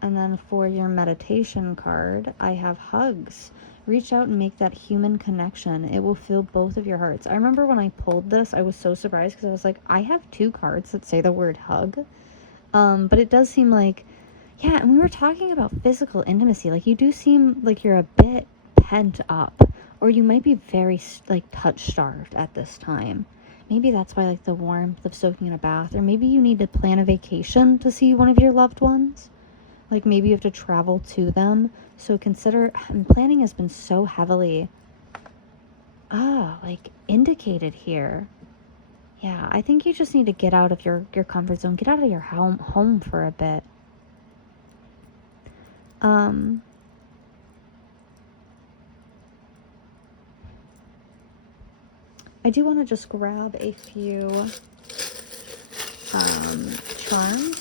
And then for your meditation card, I have hugs. Reach out and make that human connection. It will fill both of your hearts. I remember when I pulled this, I was so surprised because I was like, I have 2 cards that say the word hug. But it does seem like, yeah, and we were talking about physical intimacy. Like, you do seem like you're a bit pent up, or you might be very, like, touch-starved at this time. Maybe that's why, like, the warmth of soaking in a bath, or maybe you need to plan a vacation to see one of your loved ones. Like, maybe you have to travel to them. So consider, and planning has been so heavily, like, indicated here. Yeah, I think you just need to get out of your comfort zone. Get out of your home for a bit. I do want to just grab a few charms.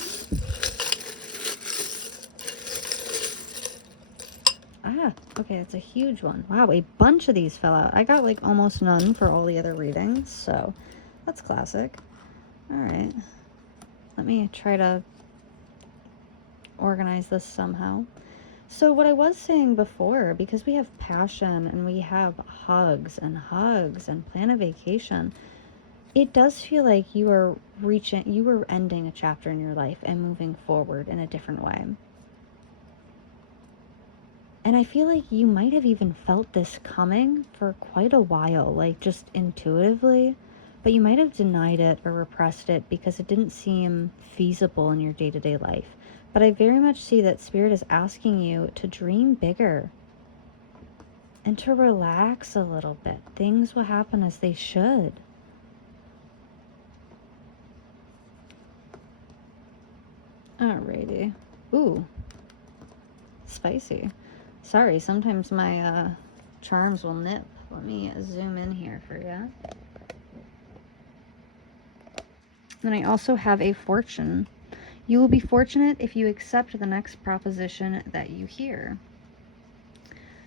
Okay, it's a huge one. Wow, a bunch of these fell out. I got like almost none for all the other readings, so that's classic. All right, let me try to organize this somehow. So what I was saying before, because we have passion and we have hugs and plan a vacation, it does feel like you are ending a chapter in your life and moving forward in a different way. And I feel like you might have even felt this coming for quite a while, like just intuitively, but you might have denied it or repressed it because it didn't seem feasible in your day-to-day life. But I very much see that Spirit is asking you to dream bigger and to relax a little bit. Things will happen as they should. Alrighty. Ooh. Spicy. Sorry, sometimes my charms will nip. Let me zoom in here for you. Then I also have a fortune. You will be fortunate if you accept the next proposition that you hear.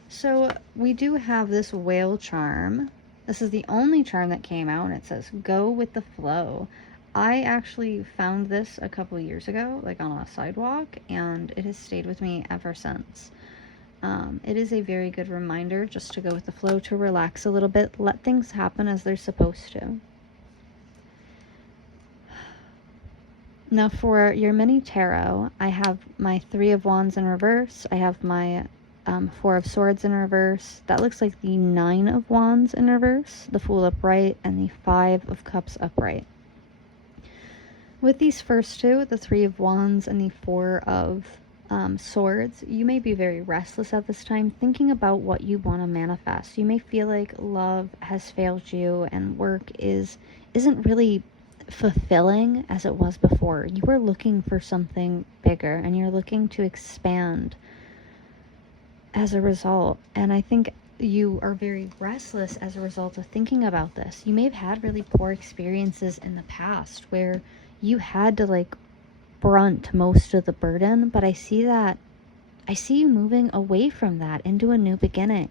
So we do have this whale charm. This is the only charm that came out, and it says, go with the flow. I actually found this a couple years ago, like on a sidewalk, and it has stayed with me ever since. It is a very good reminder just to go with the flow, to relax a little bit, let things happen as they're supposed to. Now for your mini tarot, I have my 3 of Wands in reverse. I have my 4 of Swords in reverse. That looks like the 9 of Wands in reverse, the Fool upright, and the 5 of Cups upright. With these first 2, the 3 of Wands and the 4 of Swords, you may be very restless at this time, thinking about what you want to manifest. You may feel like love has failed you and work isn't really fulfilling as it was before. You are looking for something bigger and you're looking to expand as a result. And I think you are very restless as a result of thinking about this. You may have had really poor experiences in the past where you had to like brunt most of the burden, but I see you moving away from that into a new beginning.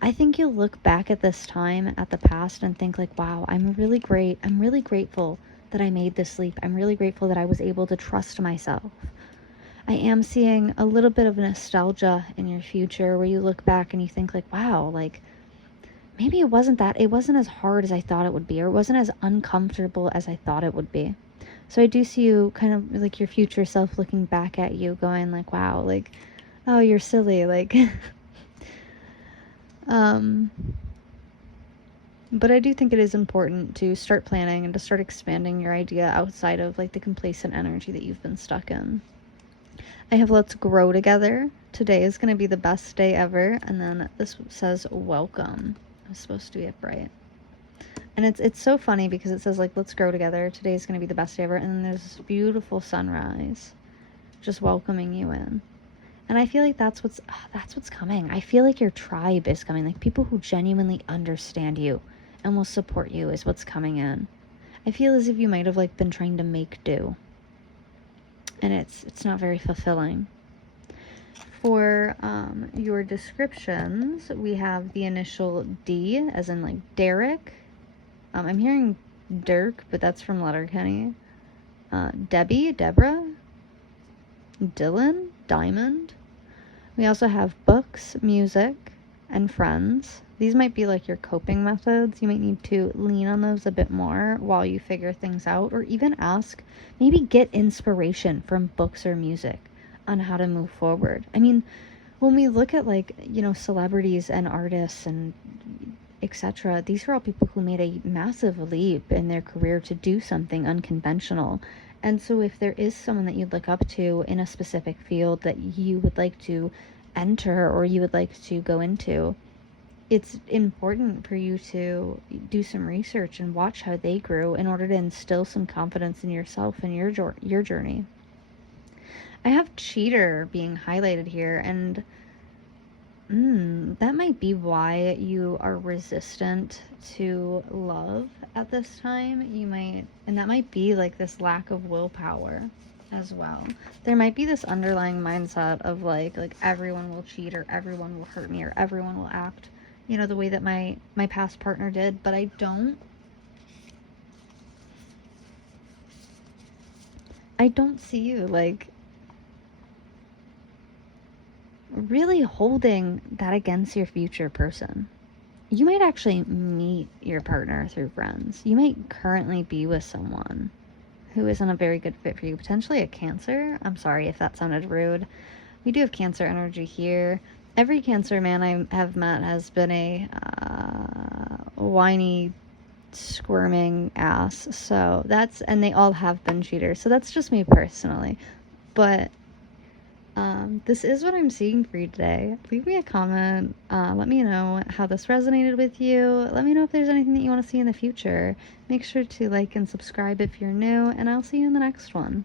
I think you'll look back at this time, at the past, and think like, wow, I'm really grateful that I made this leap. I'm really grateful that I was able to trust myself. I am seeing a little bit of nostalgia in your future where you look back and you think like, wow, like maybe it wasn't as hard as I thought it would be, or it wasn't as uncomfortable as I thought it would be. So I do see you kind of like your future self looking back at you going like, wow, like, oh, you're silly, like, but I do think it is important to start planning and to start expanding your idea outside of like the complacent energy that you've been stuck in. I have let's grow together. Today is going to be the best day ever. And then this says welcome. It's supposed to be upright. And it's so funny because it says like let's grow together. Today is going to be the best day ever. And then there's this beautiful sunrise just welcoming you in. And I feel like that's what's coming. I feel like your tribe is coming. Like people who genuinely understand you and will support you is what's coming in. I feel as if you might have like been trying to make do. And it's not very fulfilling. For your descriptions, we have the initial D, as in like Derek. I'm hearing Dirk, but that's from Letterkenny. Debbie, Deborah, Dylan, Diamond. We also have books, music, and friends. These might be like your coping methods. You might need to lean on those a bit more while you figure things out, or even ask, maybe get inspiration from books or music on how to move forward. I mean, when we look at like, you know, celebrities and artists and etc., these are all people who made a massive leap in their career to do something unconventional. And so if there is someone that you'd look up to in a specific field that you would like to enter or you would like to go into, it's important for you to do some research and watch how they grew in order to instill some confidence in yourself and your journey. I have cheater being highlighted here, and that might be why you are resistant to love at this time. And that might be like this lack of willpower as well. There might be this underlying mindset of like everyone will cheat, or everyone will hurt me, or everyone will act, you know, the way that my past partner did. But I don't see you like really holding that against your future person. You might actually meet your partner through friends. You might currently be with someone who isn't a very good fit for you, potentially a Cancer. I'm sorry if that sounded rude. We do have Cancer energy here. Every Cancer man I have met has been a whiny, squirming ass. So and they all have been cheaters. So that's just me personally. But this is what I'm seeing for you today. Leave me a comment. Let me know how this resonated with you. Let me know if there's anything that you want to see in the future. Make sure to like and subscribe if you're new, and I'll see you in the next one.